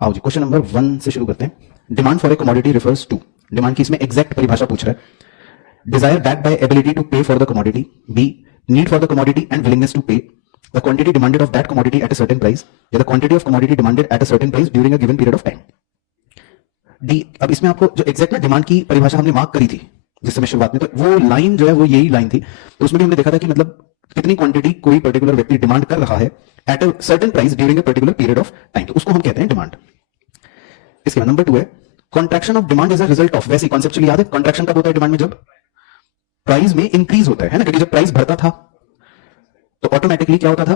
आओ जी, question number 1 से शुरू करते हैं। Demand for a commodity refers to, demand की इसमें एग्जैक्ट परिभाषा पूछ रहा है। Desire back by ability to pay for the commodity, B need for the commodity and willingness to pay, the quantity demanded of that commodity at a certain price, या the quantity of commodity demanded at a certain price during a given period of time. D, अब इसमें आपको जो exact demand की परिभाषा हमने mark करी थी जिस समय शुरुआत में, तो वो लाइन जो है वो यही लाइन थी। तो उसमें भी हमने देखा था कि मतलब कितनी क्वांटिटी कोई पर्टिकुलर व्यक्ति डिमांड कर रहा है eight a certain price during a particular period of time, तो उसको हम कहते हैं डिमांड। इसके बाद नंबर 2 है contraction of demand as a result of, वैसे कॉन्सेप्चुअली याद है कॉन्ट्रैक्शन कब होता है डिमांड में, जब प्राइस में इंक्रीज होता है ना, क्योंकि जब प्राइस बढ़ता था तो ऑटोमेटिकली क्या होता था,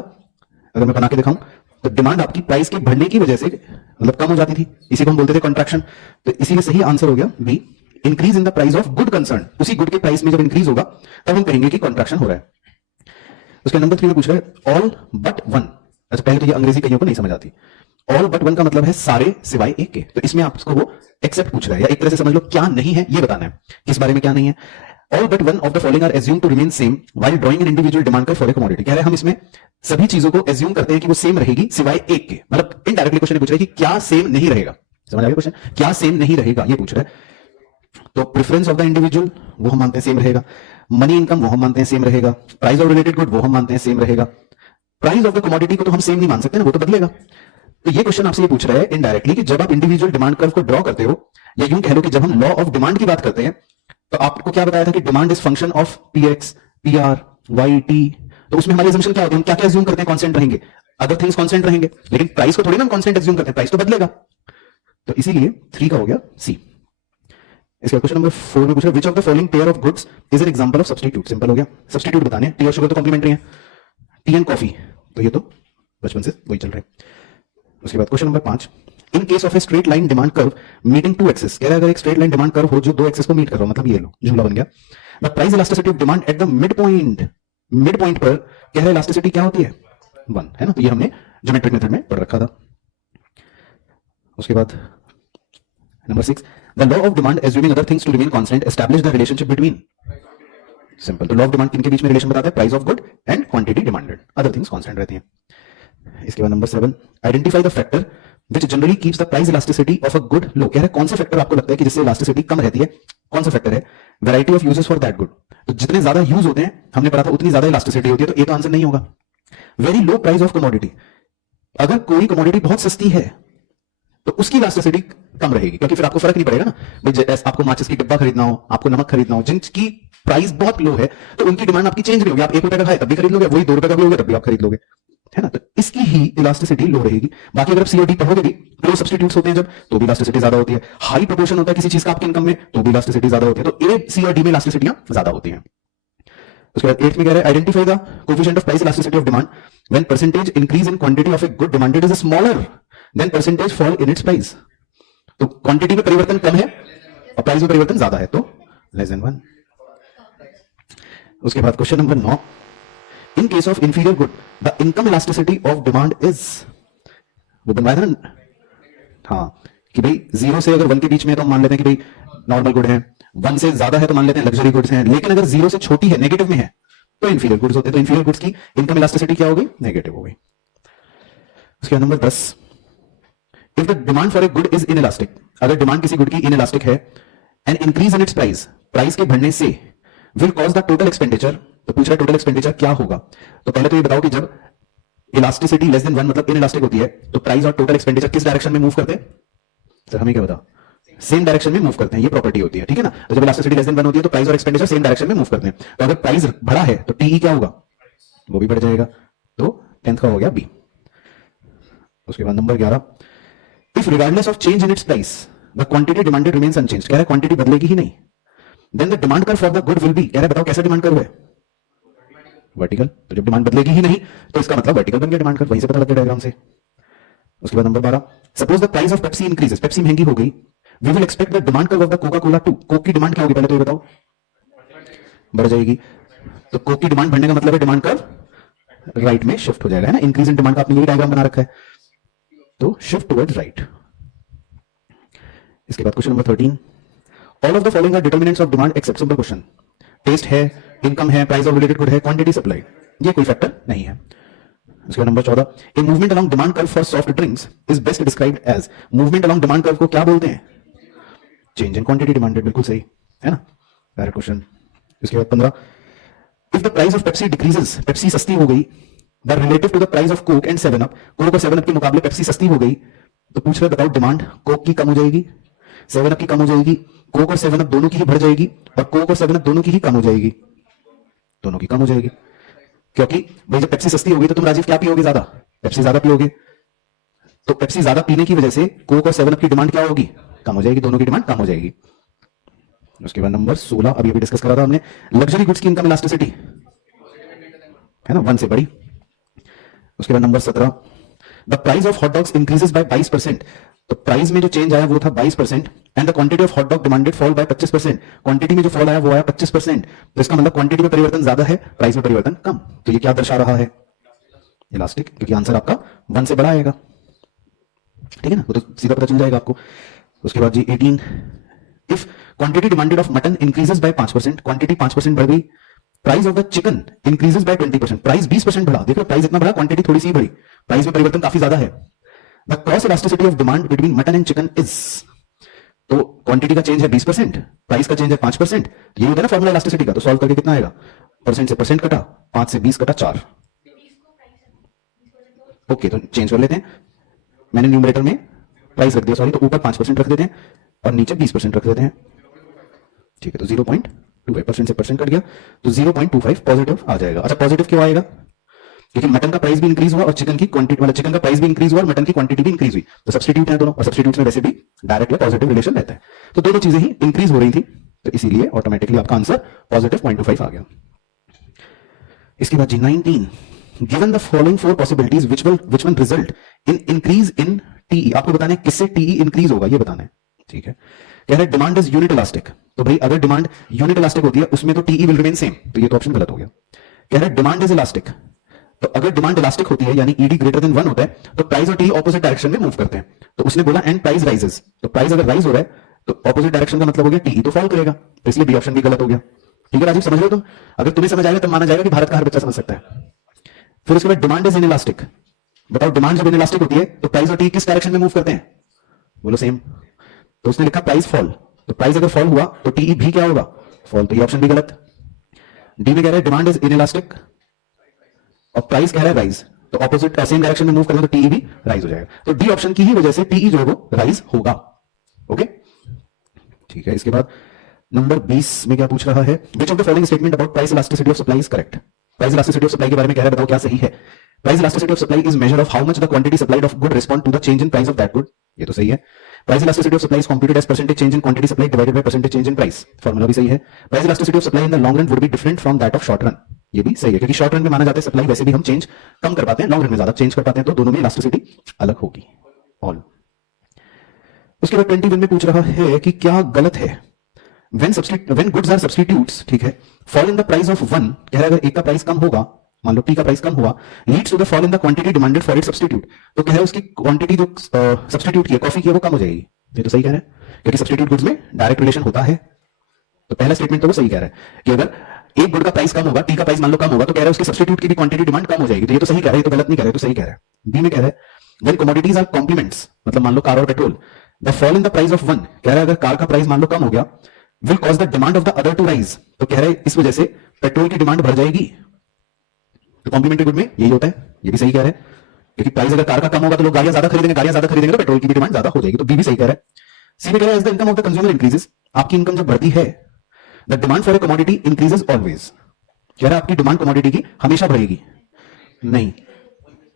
अगर मैं बना के दिखाऊं तो डिमांड आपकी प्राइस के बढ़ने की वजह से मतलब कम हो जाती थी, इसी को हम बोलते थे कॉन्ट्रैक्शन। तो इसीलिए सही आंसर हो गया B, increase in the price of good concern, उसी गुड के प्राइस में जब इंक्रीज होगा तब हम कहेंगे कि कॉन्ट्रैक्शन हो रहा है। उसके नंबर 3 में पूछ रहा है ऑल बट वन। अच्छा, पहले तो ये अंग्रेजी कईयों को नहीं समझ आती। ऑल बट वन का मतलब है सारे सिवाय एक के, तो इसमें आपको वो एक्सेप्ट पूछ रहा है, या एक तरह से समझ लो क्या नहीं है ये बताना है, किस बारे में क्या नहीं है। All but one of the following are assume to remain same while drawing an individual demand curve for a commodity. कह रहे हैं हम इसमें सभी चीजों को एज्यूम करते हैं कि वो सेम रहेगी सिवाय एक के, मतलब इनडायरेक्टली क्वेश्चन पूछ रहा है कि क्या सेम नहीं रहेगा। समझ आ गया क्वेश्चन, क्या सेम नहीं रहेगा ये पूछ रहा है। तो प्रेफरेंस ऑफ द इंडिविजुअल वो हम मानते हैं सेम रहेगा, मनी इनकम वो हम मानते हैं सेम रहेगा, प्राइस ऑफ रिलेटेड गुड वो हम मानते हैं सेम रहेगा, प्राइस ऑफ द कमोडिटी को तो हम सेम नहीं मान सकते ना, वो तो बदलेगा। तो ये क्वेश्चन आपसे ये पूछ रहा है इनडायरेक्टली कि जब आप इंडिविजुअल डिमांड कर्व को ड्रॉ करते हो, या यूं कह लो कि जब हम लॉ ऑफ डिमांड की बात करते हैं, तो आपको क्या बताया था कि demand is function of PX, PR, Y, T. तो उसमें हमारी assumption क्या होती है, हम क्या क्या एज्यूम करते हैं, कांस्टेंट रहेंगे, अदर थिंग्स कांस्टेंट रहेंगे, लेकिन प्राइस को थोड़ी ना हम कांस्टेंट एज्यूम करते हैं, प्राइस तो बदलेगा। तो इसीलिए 3 का हो गया सी। इसका क्वेश्चन नंबर 4 में पूछ रहा है विच of the following pair of goods is an example of substitute. Simple हो गया, सब्स्टिट्यूट बताने हैं, टी और शुगर तो कॉम्प्लीमेंट्री है, टी एंड कॉफी तो ये तो बचपन से वही चल रहा है। उसके बाद question number 5, in case of a straight line demand curve meeting to axes, कह रहा है अगर एक स्ट्रेट लाइन डिमांड कर्व हो जो दो एक्सेस को मीट कर रहा हो, मतलब ये लो जुमला बन गया, the price elasticity of demand at the mid point, mid point पर कह रहा है इलास्टिसिटी क्या होती है 1 है ना, तो ये हमने ज्योमेट्रिक मेथड में पढ़ रखा था। उसके बाद number 6, the law of demand assuming other things to remain constant establish the relationship between. Simple, तो लॉ ऑफ डिमांड किनके बीच में रिलेशन बताता है, price of good and quantity demanded, other things constant रहती हैं। इसके बाद number 7, identify the factor which generally keeps the price elasticity of a good low। कह रहे कौन सा फैक्टर आपको लगता है कि जिससे इलास्टिसिटी कम रहती है, कौन सा फैक्टर है, variety of uses for that good. तो जितने ज्यादा यूज होते हैं हमने पढ़ा था उतनी ज्यादा इलास्टिसिटी होती है, तो ये तो आंसर नहीं होगा। Very low price of commodity, अगर कोई कमोडिटी बहुत सस्ती है तो उसकी इलास्टिसिटी कम रहेगी, क्योंकि फिर आपको फर्क नहीं पड़ेगा ना भाई, आपको माचिस की डिब्बा खरीदना हो, आपको नमक खरीदना हो, जिनकी प्राइस बहुत लो है तो उनकी डिमांड आपकी चेंज नहीं होगी, आप 1 रुपए का खाए तब भी खरीद लोगे, वही 2 रुपए का भी होगा तब भी आप खरीद लोगे, है ना। तो इसकी ही इलास्टिसिटी लो रहेगी। बाकी अगर आप सी और डी पढ़ोगे भी, क्लोज सब्स्टिट्यूट्स होते हैं जब, तो भी इलास्टिसिटी ज्यादा होती है, हाई प्रोपोर्शन होता है किसी चीज का आपके इनकम में तो भी इलास्टिसिटी ज्यादा होती है, तो ए, सी और डी में इलास्टिसिटियां ज्यादा होती हैं। उसके बाद 8 में कह रहा है identify the coefficient of price elasticity of demand when percentage increase in quantity of a good demanded is smaller than percentage fall in its price. तो क्वांटिटी में परिवर्तन कम है और प्राइस में परिवर्तन ज्यादा है, तो लेस देन 1। उसके बाद question number 9, in case of inferior good the income elasticity of demand is, वो बनवाया था ना, हाँ, कि भाई 0 से अगर 1 के बीच में है तो हम मान लेते हैं कि भाई नॉर्मल गुड है, 1 से ज्यादा है तो मान लेते हैं लग्जरी गुड्स हैं, लेकिन अगर 0 से छोटी है, नेगेटिव में है, तो इंफीरियर गुड्स होते हैं, तो इंफीरियर गुड्स की इनकम इलास्टिसिटी क्या हो गई, नेगेटिव हो गई। उसके बाद number 10, if the demand for a good is inelastic, अगर डिमांड किसी गुड की इनइलास्टिक है and increase in its price, price के बढ़ने से will cause the total expenditure, तो पूछ रहा है टोटल एक्सपेंडिचर क्या होगा। तो पहले तो ये बताओ कि जब इलास्टिसिटी लेस देन 1 मतलब इनइलास्टिक होती है तो प्राइस और टोटल एक्सपेंडिचर किस डायरेक्शन में मूव करते हैं, सर हमें क्या बताओ, सेम डायरेक्शन में मूव करते हैं, ये प्रॉपर्टी होती है, ठीक है ना। तो जब इलास्टिसिटी लेस देन 1 होती है तो प्राइस और एक्सपेंडिचर सेम डायरेक्शन में मूव करते हैं, तो अगर प्राइस बढ़ा है तो टीई क्या होगा, वो भी बढ़ जाएगा, तो 10th का हो गया बी। उसके बाद number 11, if regardless of change in its price the quantity demanded remains unchanged, कह रहा है क्वांटिटी बदलेगी ही नहीं, then the demand curve for the good will be, कह रहा है बताओ कैसा डिमांड कर्व है, वर्टिकल। तो जब डिमांड बदलेगी ही नहीं तो इसका मतलब वर्टिकल बन गया डिमांड कर्व, वहीं से पता लग गया डायग्राम से। उसके बाद number 12, suppose the price of Pepsi increases, Pepsi महंगी हो गई, we will expect the demand curve of the Coca Cola to, Coke की डिमांड क्या होगी पहले तो ये बताओ, बढ़ जाएगी। तो कोक की डिमांड बढ़ने का मतलब है डिमांड कर्व राइट में शिफ्ट हो जाएगा, है ना, इंक्रीज इन डिमांड का आपने यही डायग्राम बना रखा है, तो शिफ्ट टुवर्ड्स राइट। इसके बाद question number 13, all of the following are determinants of demand except, simple question, taste है, इनकम है, प्राइस ऑफ रिलेटेड गुड है, क्वांटिटी सप्लाई, ये कोई फैक्टर नहीं है। उसके बाद number 14, a movement along demand curve for soft drinks is best described as, movement along demand curve को क्या बोलते हैं? चेंज इन क्वांटिटी डिमांडेड, बिल्कुल सही है ना, डायरेक्ट क्वेश्चन। उसके बाद 15, if the price of Pepsi decreases, Pepsi सस्ती हो गई, the relative to the price of Coke and 7 up, Coke और 7 अप के मुकाबले पेप्सी सस्ती हो गई, तो पूछ रहे बताओ डिमांड कोक की कम हो जाएगी, 7 अप की कम हो जाएगी, कोक और 7 अप दोनों की ही बढ़ जाएगी, और कोक और 7 अप दोनों की ही कम हो जाएगी, दोनों की कम हो जाएगी, क्योंकि भाई जब पेप्सी सस्ती होगी तो तुम राजीव क्या पियोगे? ज्यादा, पेप्सी ज्यादा पियोगे, तो पेप्सी ज्यादा पीने की वजह से कोक और 7 अप की डिमांड क्या होगी? कम हो जाएगी, दोनों की डिमांड कम हो जाएगी। उसके बाद नंबर 16, अभी अभी डिस्कस करा था हमने, लग्जरी गुड्स की इनकम इलास्टिसिटी है ना 1 से बड़ी। उसके बाद number 17, the price of hot dogs increases by 22%, तो प्राइस में जो चेंज आया वो था 22%, and the quantity of hot dog demanded fall bye 25%, quantity में जो फॉल आया वो आया 25%, तो इसका मतलब क्वांटिटी में परिवर्तन ज्यादा है, प्राइस में परिवर्तन कम, तो ये क्या दर्शा रहा है? इलास्टिक, क्योंकि आंसर आपका 1 से बड़ा आएगा, ठीक है ना, वो तो सीधा पता चल जाएगा आपको। उसके बाद जी 18, if quantity demanded of mutton increases by 5%, quantity 5% बढ़ गई, price of the chicken increases by 20%, price 20% बढ़ा, देखो प्राइस इतना बढ़ा, क्वांटिटी थोड़ी सी बढ़ी, प्राइस में परिवर्तन काफी ज्यादा है। The cross elasticity of demand between mutton and chicken is, तो क्वांटिटी का चेंज है 20%, प्राइस का चेंज है 5%, ये होता है ना फॉर्मूला इलास्टिसिटी का, तो सॉल्व करके कितना आएगा? परसेंट से परसेंट कटा, 5 से 20 कटा 4, ओके, तो चेंज कर लेते हैं, मैंने न्यूमरेटर में प्राइस रख दिया, सॉरी, तो ऊपर 5% रख देते हैं और नीचे 20% रख देते हैं, ठीक है, तो 0.25% से परसेंट कट गया, तो 0.25 पॉजिटिव आ जाएगा। अच्छा, पॉजिटिव क्यों आएगा? क्योंकि मटन का प्राइस भी इंक्रीज हुआ और चिकन की क्वांटिटी, मतलब चिकन का प्राइस भी इंक्रीज हुआ और मटन की क्वांटिटी भी इंक्रीज हुई, तो सब्स्टिट्यूट है दोनों, और सब्स्टिट्यूट में वैसे भी डायरेक्ट या पॉजिटिव रिलेशन रहता है, तो दोनों चीजें ही इंक्रीज हो रही थी, तो इसीलिए ऑटोमेटिकली आपका आंसर पॉजिटिव 0.25 आ गया। इसके बाद जी 19, given the following 4 possibilities which one result in increase in TE, आपको बताना है किससे टीई इंक्रीज होगा, ये बताना है, ठीक है। कह रहे डिमांड इज यूनिट इलास्टिक, तो भाई अगर डिमांड यूनिट इलास्टिक होती है उसमें तो टीई विल रिमेन सेम, तो ये तो ऑप्शन गलत हो गया। कह रहे डिमांड इज इलास्टिक, तो अगर डिमांड इलास्टिक होती है यानी ईडी ग्रेटर देन 1 होता है, तो प्राइस और टीई ऑपोजिट डायरेक्शन में मूव करते हैं, तो उसने बोला एंड प्राइस राइजेस, तो प्राइस अगर राइज हो रहा है तो ऑपोजिट डायरेक्शन का मतलब हो गया टीई तो फॉल करेगा, तो इसलिए बी ऑप्शन भी गलत हो गया, ठीक है राजीव, समझ लो तुम, अगर तुम्हें समझ आएगा तो माना जाएगा कि भारत का हर बच्चा समझ सकता है। फिर उसके बाद डिमांड इज इनइलास्टिक, बताओ डिमांड जब इनइलास्टिक होती है तो प्राइस और टीई किस डायरेक्शन में मूव करते हैं? बोलो सेम, तो उसने लिखा प्राइस फॉल, तो प्राइस अगर फॉल हुआ तो टीई भी क्या होगा? फॉल, तो ये ऑप्शन भी गलत। डी में कह रहा है डिमांड इज इनइलास्टिक और प्राइस कह रहा है राइज, तो ऑपोजिट सेम डायरेक्शन में मूव करेंगे तो टीई भी राइज हो जाएगा, तो डी ऑप्शन की ही वजह से टीई जो है वो राइज होगा, ओके, ठीक है। इसके बाद नंबर 20 में क्या पूछ रहा है, विच of the following statement about price elasticity of supply is correct, price elasticity of supply के बारे में कह रहा है, बताओ क्या सही है। Price elasticity of supply is measure of how much the quantity supplied of good respond to the change in price of that good, ये तो सही है। Price elasticity of supply is computed as percentage change in quantity supply divided by percentage change in price, formula भी सही है। Price elasticity of supply in the long run would be different from that of short run, ये भी सही है, क्योंकि short run में माना जाता है सप्लाई वैसे भी हम चेंज कम कर पाते हैं, लॉन्ग रन में ज्यादा चेंज कर पाते हैं, तो दोनों में इलास्टिसिटी अलग होगी ऑल। उसके बाद 21 में पूछ रहा है कि क्या गलत है, when goods are substitutes, ठीक है, fall in the price of one, कह रहा है अगर एक का प्राइस कम होगा, मान लो टी का प्राइस कम हुआ, leads to the fall in the quantity demanded for its substitute, तो कह रहा है उसकी क्वांटिटी जो सब्स्टिट्यूट की है कॉफी की है वो कम हो जाएगी, ये तो सही कह रहा है, क्योंकि सब्स्टिट्यूट गुड्स में डायरेक्ट रिलेशन होता है, तो पहला स्टेटमेंट तो वो सही कह रहा है कि अगर एक गुड का प्राइस कम होगा, टी का प्राइस मान लो कम होगा, तो कह रहा है उसके सब्स्टिट्यूट की भी क्वांटिटी डिमांड कम हो जाएगी, तो ये तो सही कह रहा है, ये तो गलत नहीं कह रहा है, तो सही कह रहा है। बी में कह रहा है when commodities are complements, मतलब मान लो कार और petrol, the fall in the price of one, कह रहा है अगर कार का प्राइस मान लो कम हो गया, will cause the demand of the other to rise, तो कह रहा है इस वजह से पेट्रोल की डिमांड बढ़ जाएगी, तो कॉम्प्लीमेंट्री गुड में यही होता है, ये भी सही कह रहा है, क्योंकि प्राइस अगर कार का कम होगा तो लोग गाड़ियां ज्यादा खरीदेंगे तो पेट्रोल की भी डिमांड ज्यादा हो जाएगी, तो बी भी सही कह रहा है। सी में कह रहा है as the income of the consumer increases, आपकी इनकम जब बढ़ती है, the demand for a commodity increases always, कह रहा है आपकी डिमांड कमोडिटी की हमेशा बढ़ेगी, नहीं,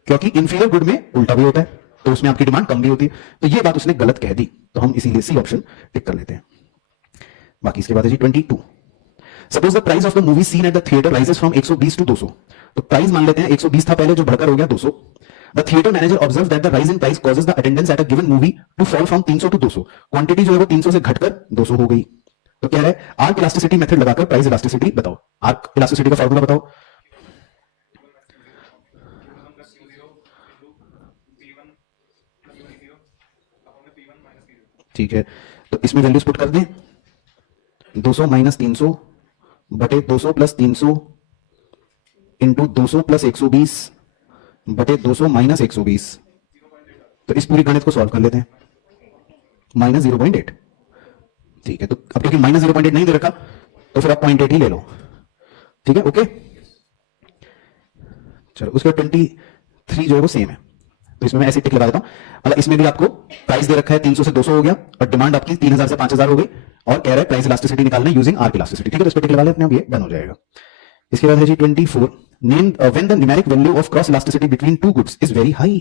क्योंकि इंफीरियर गुड में उल्टा भी होता है, तो उसमें आपकी डिमांड कम भी होती है, तो ये बात उसने गलत कह दी, तो हम इसीलिए सी ऑप्शन टिक कर लेते हैं। बाकी इसके बाद है जी 22, suppose the price of the movie seen at the theatre rises from 120 to 200, तो प्राइस मान लेते हैं 120 था पहले जो बढ़कर हो गया 200, the theatre manager observe that the rise in price causes the attendance at a given movie to fall from 300 to 200, क्वांटिटी जो है वो 300 से घटकर 200 हो गई, तो क्या है आर्क इलास्टिसिटी मेथड लगाकर प्राइस इलास्टिसिटी बताओ, आर्क इलास्टिसिटी का फार्मूला बताओ। ठीक है, तो इसमें वैल्यूज पुट कर दें, 200 माइनस 300 बटे 200 प्लस 300 इंटू 200 प्लस 120 बटे 200 माइनस 120। तो इस पूरी गणित को सॉल्व कर लेते हैं। माइनस 0.8, ठीक है। तो अब क्योंकि माइनस 0.8 नहीं दे रखा तो फिर आप 0.8 ही ले लो, ठीक है, ओके। चलो उसके बाद 23 जो है वो सेम है, तो इसमें मैं ऐसे टिक लगा देता हूं। मतलब इसमें भी आपको प्राइस दे रखा है 300 से 200 हो गया और डिमांड आपकी 3000 से 5000 हो गई और कह रहा है प्राइस इलास्टिसिटी निकालना यूजिंग आर्क इलास्टिसिटी, ठीक है। तो इस पर टिक लगा लेते हैं, अब ये डन हो जाएगा। इसके बाद है जी 24, name when the numeric value of cross elasticity between two goods is very high.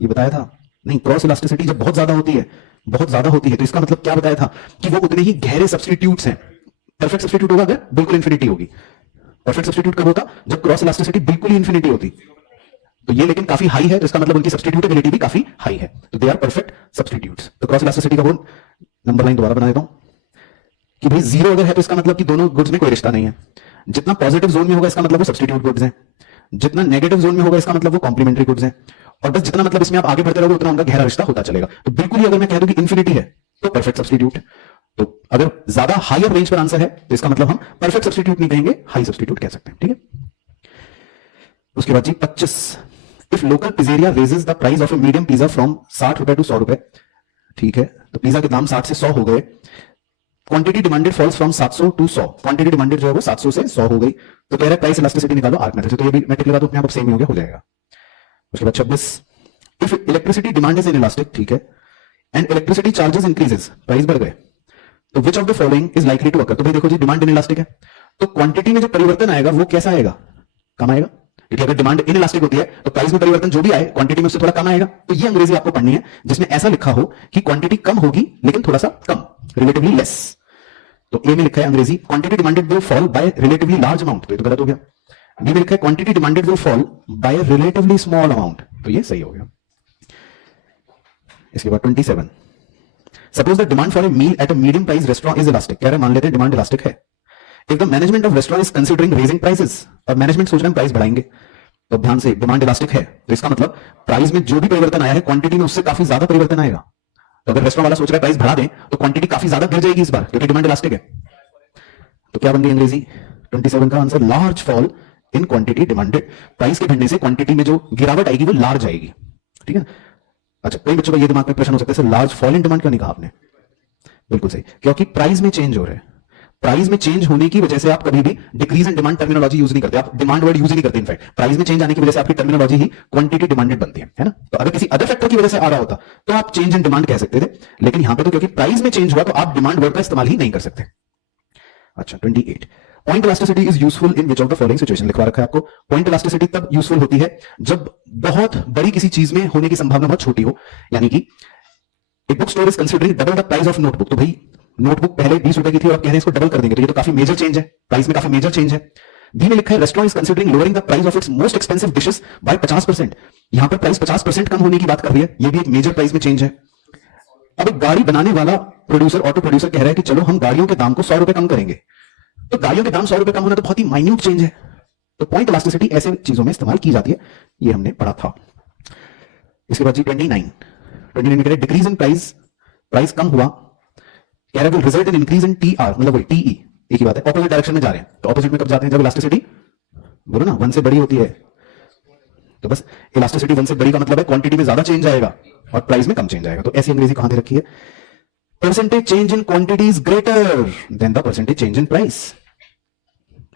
ये बताया था नहीं, क्रॉस इलास्टिसिटी जब बहुत ज्यादा होती है, बहुत ज्यादा होती है, तो इसका मतलब क्या बताया था कि वो उतने ही गहरे सब्स्टिट्यूट्स हैं। परफेक्ट सब्स्टिट्यूट होगा अगर बिल्कुल इंफिनिटी होगी। परफेक्ट सब्स्टिट्यूट कब होता, जब क्रॉस इलास्टिसिटी बिल्कुल ही इंफिनिटी होती। तो ये लेकिन काफी हाई है, तो इसका मतलब उनकी सब्स्टिट्यूटेबिलिटी भी काफी हाई है, तो दे आर परफेक्ट सब्स्टिट्यूट्स। तो क्रॉस इलास्टिसिटी का वो नंबर लाइन दोबारा बना देता हूं कि भाई जीरो अगर है तो इसका मतलब कि दोनों गुड्स में कोई रिश्ता नहीं है। जितना पॉजिटिव जोन में होगा इसका मतलब वो सब्स्टिट्यूट गुड्स हैं, जितना नेगेटिव जोन में होगा इसका मतलब वो कॉम्प्लीमेंट्री गुड्स हैं। और बस जितना मतलब इसमें आप आगे बढ़ते रहोगे उतना उनका गहरा रिश्ता होता चलेगा। तो बिल्कुल ही अगर मैं कह दूं कि इंफिनिटी है तो परफेक्ट सब्स्टिट्यूट। तो अगर ज्यादा हायर रेंज पर आंसर है तो इसका मतलब हम परफेक्ट सब्स्टिट्यूट नहीं कहेंगे, हाई सब्स्टिट्यूट कह सकते हैं, ठीक है। उसके बाद जी 25, if local pizzeria raises the price of a medium pizza from 60 रुपए टू 100 रुपए, ठीक है। तो पिज्जा के दाम 60 से 100 हो गए, quantity demanded falls from 700 to 100, quantity demanded जो है वो 700 से 100 हो गई। तो कह रहा है प्राइस इलास्टिसिटी निकालो आर्क मेथड से। तो ये भी मैट्रिक लगा तो अपने आप सेम ही हो गया, हो जाएगा। उसके बाद 26, इफ इलेक्ट्रिसिटी डिमांड इज इनइलास्टिक, ठीक है, and electricity charges increases, price बढ़ गए, तो which of the following is likely to occur. तो भाई देखो जी, डिमांड इनइलास्टिक है तो क्वांटिटी में जो परिवर्तन आएगा वो कैसा आएगा, कम आएगा, क्योंकि अगर डिमांड इनइलास्टिक होती है तो प्राइस में परिवर्तन जो भी आए क्वांटिटी में उससे थोड़ा कम आएगा। तो ये अंग्रेजी आपको पढ़नी है जिसमें ऐसा लिखा हो कि क्वांटिटी कम होगी लेकिन थोड़ा सा कम, रिलेटिवली लेस। तो ए में लिखा है अंग्रेजी quantity demanded will fall by relatively large amount, तो ये तो गलत हो गया। बी में लिखा है quantity demanded will fall by relatively small amount, तो ये सही हो गया। इसके बाद 27, suppose the demand for a meal at a medium price restaurant is elastic, कह रहे हैं मान लेते हैं डिमांड इलास्टिक है। If the management of restaurant is considering raising prices, और मैनेजमेंट सोच रहे हैं प्राइस बढ़ाएंगे, तो ध्यान से डिमांड इलास्टिक है तो इसका मतलब प्राइस में जो भी परिवर्तन आया है क्वांटिटी में उससे काफी ज्यादा परिवर्तन आएगा। तो अगर रेस्टोरेंट वाला सोच रहा है प्राइस बढ़ा दें तो क्वांटिटी काफी ज्यादा गिर जाएगी इस बार, क्योंकि डिमांड इलास्टिक है। तो क्या बन गई अंग्रेजी 27 का answer, large fall in quantity demanded, price के बढ़ने से क्वांटिटी में जो गिरावट आएगी वो लार्ज आएगी, ठीक है। अच्छा, कई बच्चों का ये दिमाग में प्रश्न हो सकता है sir large fall in demand क्यों नहीं कहा आपने। बिल्कुल सही, क्योंकि प्राइस में चेंज हो रहा है। प्राइस में चेंज होने की वजह से आप कभी भी decrease in demand terminology use नहीं करते, आप डिमांड वर्ड यूज ही नहीं करते। इनफैक्ट प्राइस में चेंज आने की वजह से आपकी टर्मिनोलॉजी ही क्वांटिटी डिमांडेड बनती है ना। तो अगर किसी अदर फैक्टर की वजह से आ रहा होता तो आप चेंज इन डिमांड कह सकते थे, लेकिन यहां पे तो क्योंकि प्राइस में चेंज हुआ तो आप डिमांड वर्ड का इस्तेमाल ही नहीं कर सकते। अच्छा 28, point elasticity is useful in which of the following situation, लिखवा रखा है आपको। पॉइंट इलास्टिसिटी तब यूजफुल होती है जब बहुत बड़ी किसी चीज में होने की संभावना बहुत छोटी हो, यानी कि एक book store is considering double the price of notebook. तो भाई नोटबुक पहले 20 रुपए की थी और आप कह रहे हैं इसको डबल कर देंगे, तो ये तो काफी मेजर चेंज है, प्राइस में काफी मेजर चेंज है। बी में लिखा है restaurant is considering lowering the price of its most expensive dishes by 50%, यहां पर प्राइस 50% कम होने की बात कर रही है, ये भी एक मेजर प्राइस में चेंज है। अब एक गाड़ी बनाने वाला प्रोड्यूसर, ऑटो प्रोड्यूसर कह रहा है कि चलो हम गाड़ियों के दाम को 100 रुपए कम करेंगे, तो गाड़ियों के दाम 100 रुपए कम होना तो बहुत ही माइन्यूट चेंज है। तो पॉइंट इलास्टिसिटी ऐसे चीजों में इस्तेमाल की जाती है, ये हमने पढ़ा था। इसके बाद जी 29 में कह रहे डिक्रीज इन प्राइस, प्राइस कम हुआ, कह रहा है will result in increase in TR, मतलब वही टीई, एक ही बात है, ऑपोजिट डायरेक्शन में जा रहे हैं। तो ऑपोजिट में कब जाते हैं, जब इलास्टिसिटी बोलो ना 1 से बड़ी होती है। तो बस इलास्टिसिटी 1 से बड़ी का मतलब है क्वांटिटी में ज्यादा चेंज आएगा और प्राइस में कम चेंज आएगा। तो ऐसी अंग्रेजी कहां दे रखी है, percentage change in quantity is greater than the percentage change in price,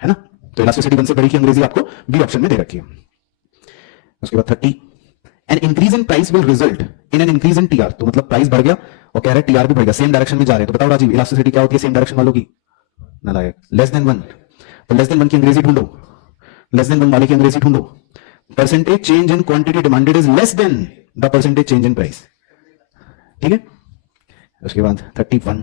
है ना। तो इलास्टिसिटी 1 से बड़ी की अंग्रेजी आपको बी ऑप्शन में दे रखी है। उसके बाद 30, N increase in price will result in an increase in TR, तो मतलब प्राइस बढ़ गया और कह रहा है टीआर भी बढ़ गया, सेम डायरेक्शन में जा रहे हैं। तो बताओ राजीव इलास्टिसिटी क्या होती है सेम डायरेक्शन वालों की, नालायक, लेस देन 1। तो लेस देन 1 की अंग्रेजी ढूंढो, लेस देन 1 वाले की अंग्रेजी ढूंढो, percentage change in quantity demanded is less than the percentage change in price, ठीक है। उसके बाद 31,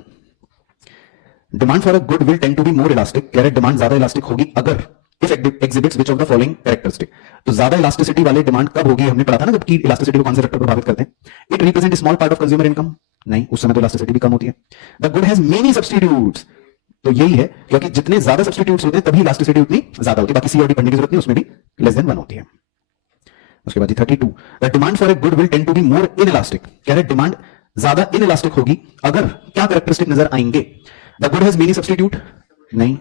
demand for a good will tend to be more elastic, कह रहे डिमांड ज्यादा इलास्टिक होगी अगर if exhibits which of the following characteristic. तो ज्यादा इलास्टिसिटी वाले डिमांड कब होगी, हमने पढ़ा था ना, जबकि इलास्टिसिटी को कौन से फैक्टर प्रभावित करते हैं। It represent small part of consumer income, नहीं उस समय तो इलास्टिसिटी भी कम होती है। The good has many substitutes, तो यही है क्योंकि जितने ज्यादा सब्स्टिट्यूट्स होते हैं तभी इलास्टिसिटी उतनी ज्यादा होती है, बाकी सी और डी पढ़ने की जरूरत नहीं, उसमें भी लेस देन 1 होती है। उसके बाद 32, the demand for a good will tend to be more inelastic, कह रहे डिमांड ज्यादा इनइलास्टिक होगी अगर क्या कैरेक्टरिस्टिक नजर आएंगे, the good has many substitute, नहीं,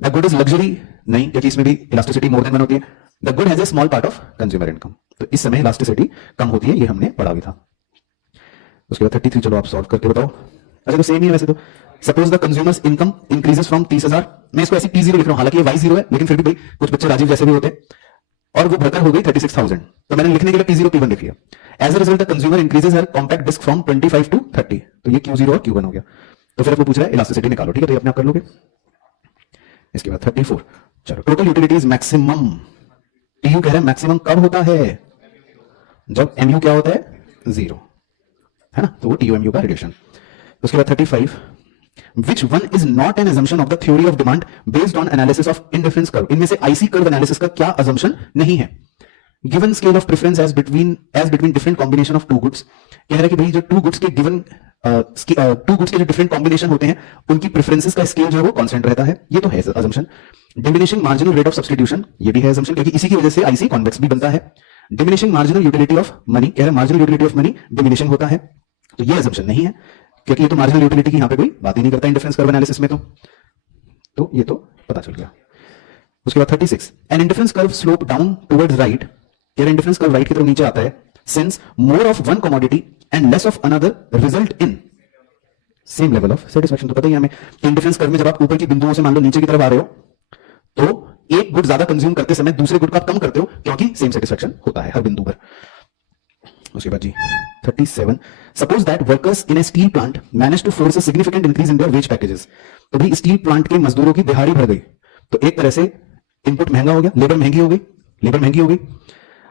द गुड इज लग्जरी, नहीं क्योंकि इसमें भी इलास्टिसिटी मोर देन 1 होती है। The good has a small part of consumer income. तो इस समय इलास्टिसिटी कम होती है, ये हमने पढ़ा भी था। उसके बाद 33 चलो आप सॉल्व करके बताओ। अच्छा तो सेम ही है वैसे तो। Suppose the consumers income increases from 30,000, मैं इसको ऐसे T0 लिख रहा हूं, हालांकि ये Y0 है, लेकिन फिर भी भाई कुछ बच्चे राजीव जैसे भी होते हैं, और वो बढ़कर हो गई 36,000, तो मैंने लिखने के लिए P0 P1 लिख लिया। As a result the consumer increases her compact disc from 25 to 30, तो ये Q0 और Q1 हो गया। तो फिर वो पूछ रहा है इलास्टिसिटी निकालो, ठीक है, तो ये अपने आप कर लोगे। इसके बाद 34, चलो टोटल यूटिलिटीज मैक्सिमम, TU कह रहे हैं मैक्सिमम कब होता है, जब MU क्या होता है 0, है ना, तो वो TU MU का रिलेशन। उसके बाद 35, which one is not an assumption of the theory of demand based on analysis of indifference curve, इनमें से IC curve analysis का क्या assumption नहीं है। given scale of preference as between different combination of two goods, कह रहा है कि भाई जो two goods के given two goods के जो different combination होते हैं उनकी preferences का scale जो है वो constant रहता है, ये तो है assumption। diminishing marginal rate of substitution, ये भी है assumption, क्योंकि इसी की वजह से IC convex भी बनता है। diminishing marginal utility of money, कह रहा है marginal utility of money diminishing होता है, तो ये assumption नहीं है, क्योंकि ये तो मार्जिनल यूटिलिटी की यहां पे कोई बात ही नहीं करता इंडिफरेंस कर्व एनालिसिस में, तो ये तो पता चल गया। उसके बाद 36, an indifference curve slope down towards right, ये इंडिफरेंस कर्व राइट की तरफ नीचे आता है, since more of one commodity and less of another result in same level of satisfaction. तो पता ही हमें इंडिफरेंस कर्व में जब आप ऊपर की बिंदुओं से मान लो नीचे की तरफ आ रहे हो, तो एक गुड ज्यादा कंज्यूम करते समय दूसरे गुड को आप कम करते हो, क्योंकि सेम सेटिस्फैक्शन होता है हर बिंदु पर। उसके बाद जी 37, suppose that workers in a steel plant manage to force a significant increase in their wage packages, तो भाई स्टील प्लांट के मजदूरों की दिहाड़ी बढ़ गई, तो एक तरह से इनपुट महंगा हो गया, लेबर महंगी हो गई।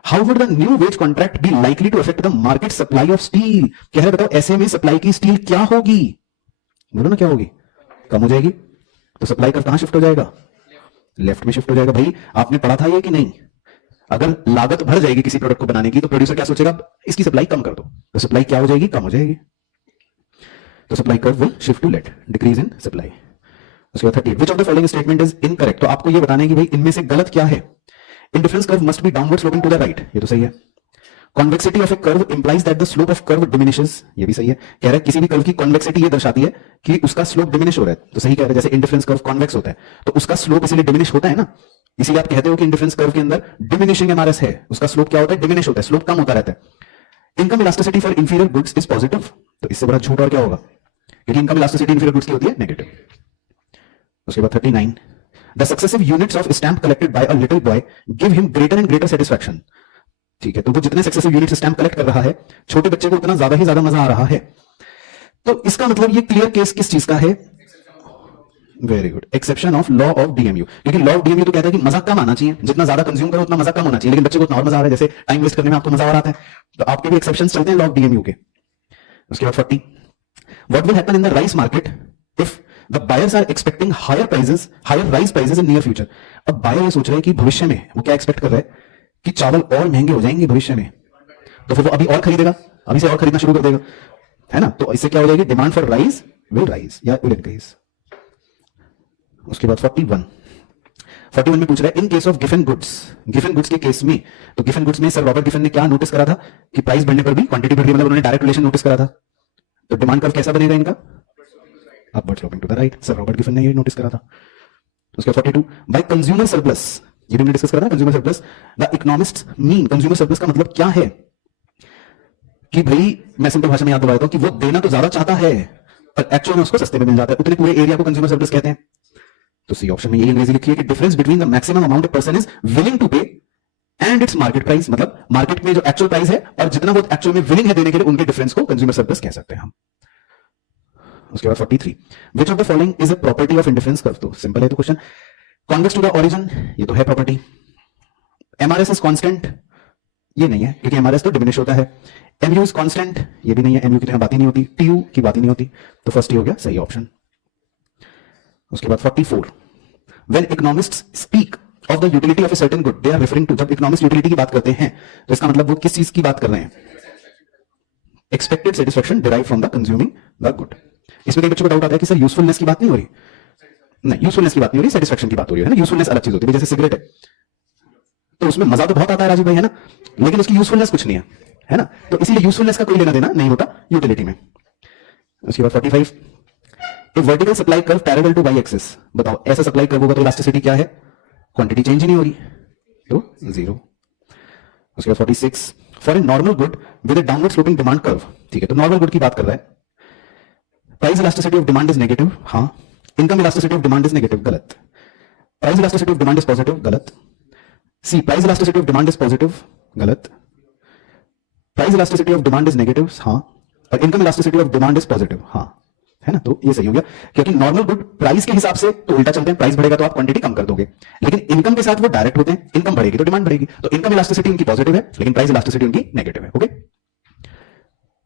How would the new wage contract be likely to affect the market supply of steel, कह रहे बताओ ऐसे में सप्लाई की स्टील क्या होगी, बोलो ना क्या होगी, कम हो जाएगी, तो सप्लाई का कहां शिफ्ट हो जाएगा, लेफ्ट में शिफ्ट हो जाएगा। भाई आपने पढ़ा था ये कि नहीं, अगर लागत बढ़ जाएगी किसी प्रोडक्ट को बनाने की, तो प्रोड्यूसर क्या सोचेगा, इसकी सप्लाई कम कर दो, तो सप्लाई क्या हो जाएगी, कम हो जाएगी, तो supply curve will shift to left decrease in supply. उसके बाद 38, which of the following statement is incorrect, तो आपको ये बताना है कि भाई इनमें से गलत क्या है। Indifference curve must be downward sloping to the right, ये तो सही है। Convexity of a curve implies that the slope of curve diminishes, ये भी सही है। कह रहा है किसी भी कर्व की कॉन्वेक्सिटी ये दर्शाती है कि उसका स्लोप डिमिनिश हो रहा है, तो सही कह रहा है। जैसे इंडिफरेंस कर्व कॉन्वेक्स होता है तो उसका स्लोप इसलिए डिमिनिश होता है ना, इसीलिए आप कहते हो कि इंडिफरेंस कर्व के अंदर डिमिनिशिंग एमआरएस है, उसका स्लोप क्या होता है, डिमिनिश होता है, स्लोप कम होता रहता है। Income elasticity for inferior goods is positive, तो इससे बड़ा झूठ और क्या होगा, क्योंकि इनकम इलास्टिसिटी इंफीरियर गुड्स की होती है नेगेटिव। उसके बाद 39, the successive units of stamp collected by a little boy give him greater and greater satisfaction, ठीक है, तो वो जितने सक्सेसिव यूनिट्स स्टैम्प कलेक्ट कर रहा है, छोटे बच्चे को उतना ज्यादा ही ज्यादा मजा आ रहा है। तो इसका मतलब ये क्लियर केस किस चीज का है, very good, exception of law of DMU, क्योंकि लॉ ऑफ डीएमयू तो कहता है कि मजा कम आना चाहिए, जितना ज्यादा कंज्यूम करो उतना मजा कम होना चाहिए, लेकिन बच्चे को उतना और मजा आ रहा है, जैसे टाइम वेस्ट करने में आपको मजा आ रहा है, तो आपके भी एक्सेप्शंस चलते हैं लॉ ऑफ डीएमयू के। उसके बाद 40, what will happen in the rice market if the buyers are expecting higher rice prices in near future. अब बायर ये सोच रहे हैं कि भविष्य में वो क्या एक्सपेक्ट कर रहे हैं कि चावल और महंगे हो जाएंगे भविष्य में, तो फिर वो अभी और खरीदेगा, अभी से और खरीदना शुरू कर देगा, है ना, तो इससे क्या हो जाएगी, demand for rice will rise या विल इंक्रीज। उसके बाद 41 में पूछ रहा है इन केस ऑफ गिवन गुड्स के केस में, तो गिवन गुड्स में सर रॉबर्ट गिफन ने क्या नोटिस करा था कि प्राइस बढ़ने पर भी क्वांटिटी बढ़ रही है, मतलब उन्होंने डायरेक्ट रिलेशन नोटिस करा था, तो डिमांड कर्व कैसा बनेगा इनका, upward sloping to the right, sir Robert Giffen ने ये नोटिस करा था। उसके 42, बाय कंज्यूमर सरप्लस, ये भी हमने डिस्कस करा था, consumer surplus the economists mean, consumer surplus का मतलब क्या है कि भाई मैं सिंपल भाषा में याद दिलाता हूं कि वो देना तो ज्यादा चाहता है पर एक्चुअल में उसको सस्ते में मिल जाता है, उतने पूरे एरिया को कंज्यूमर सरप्लस कहते हैं। तो सी ऑप्शन में यही अंग्रेजी लिखी है कि difference between the maximum amount a person is willing to pay and its market price, मतलब मार्केट में जो एक्चुअल प्राइस है और जितना वो एक्चुअल में विलिंग है देने के लिए, उनके डिफरेंस को कंज्यूमर सरप्लस कह सकते हैं हम। उसके बाद 43, which of the following is a property of indifference curve, तो सिंपल है तो question, convex to the origin, ये तो है प्रॉपर्टी। एमआरएस इज कांस्टेंट, ये नहीं है क्योंकि एमआरएस तो डिमिनिश होता है। एमयू इज कांस्टेंट, ये भी नहीं है, एमयू की तो बात ही नहीं होती, टीयू की बात ही नहीं होती, तो फर्स्ट ही हो गया सही ऑप्शन। उसके बाद 44, when economists speak of the utility of a certain good they are referring to, जब इकोनॉमिस्ट यूटिलिटी की बात करते हैं तो इसका मतलब वो किस चीज की बात कर रहे हैं, expected satisfaction derive from the consuming the good. इसमें कई बच्चों को डाउट आता है कि सर यूजफुलनेस की बात नहीं हो रही, नहीं यूजफुलनेस की बात नहीं हो रही, सेटिस्फैक्शन की बात हो रही है ना, यूजफुलनेस अलग चीज होती है, जैसे सिगरेट है तो उसमें मजा तो बहुत आता है राजीव भाई, है ना, लेकिन उसकी यूजफुलनेस कुछ नहीं है ना, तो इसीलिए यूजफुलनेस का कोई लेना देना नहीं होता यूटिलिटी में। उसके बाद 45, a vertical supply curve parallel to Y axis, बताओ ऐसा सप्लाई कर्व होगा तो इलास्टिसिटी क्या है, क्वांटिटी चेंज ही नहीं होगी, तो 0। उसके बाद 46 for a normal good with A downward sloping demand curve, ठीक है, तो नॉर्मल गुड की बात कर रहा है। Price elasticity of demand is negative, हाँ। Income elasticity of demand is negative, गलत। Price elasticity of demand is positive, गलत। C price elasticity of demand is positive, गलत। Price elasticity of demand is negative, हाँ, और income elasticity of demand is positive, हाँ, है ना, तो ये सही हो गया। क्योंकि नॉर्मल गुड प्राइस के हिसाब से तो उल्टा चलते हैं, प्राइस बढ़ेगा तो आप क्वांटिटी कम कर दोगे, लेकिन इनकम के साथ वो डायरेक्ट होते हैं, इनकम बढ़ेगी तो डिमांड बढ़ेगी, तो इनकम इलास्टिसिटी उनकी पॉजिटिव है लेकिन प्राइस इलास्टिसिटी उनकी नेगेटिव है, ओके।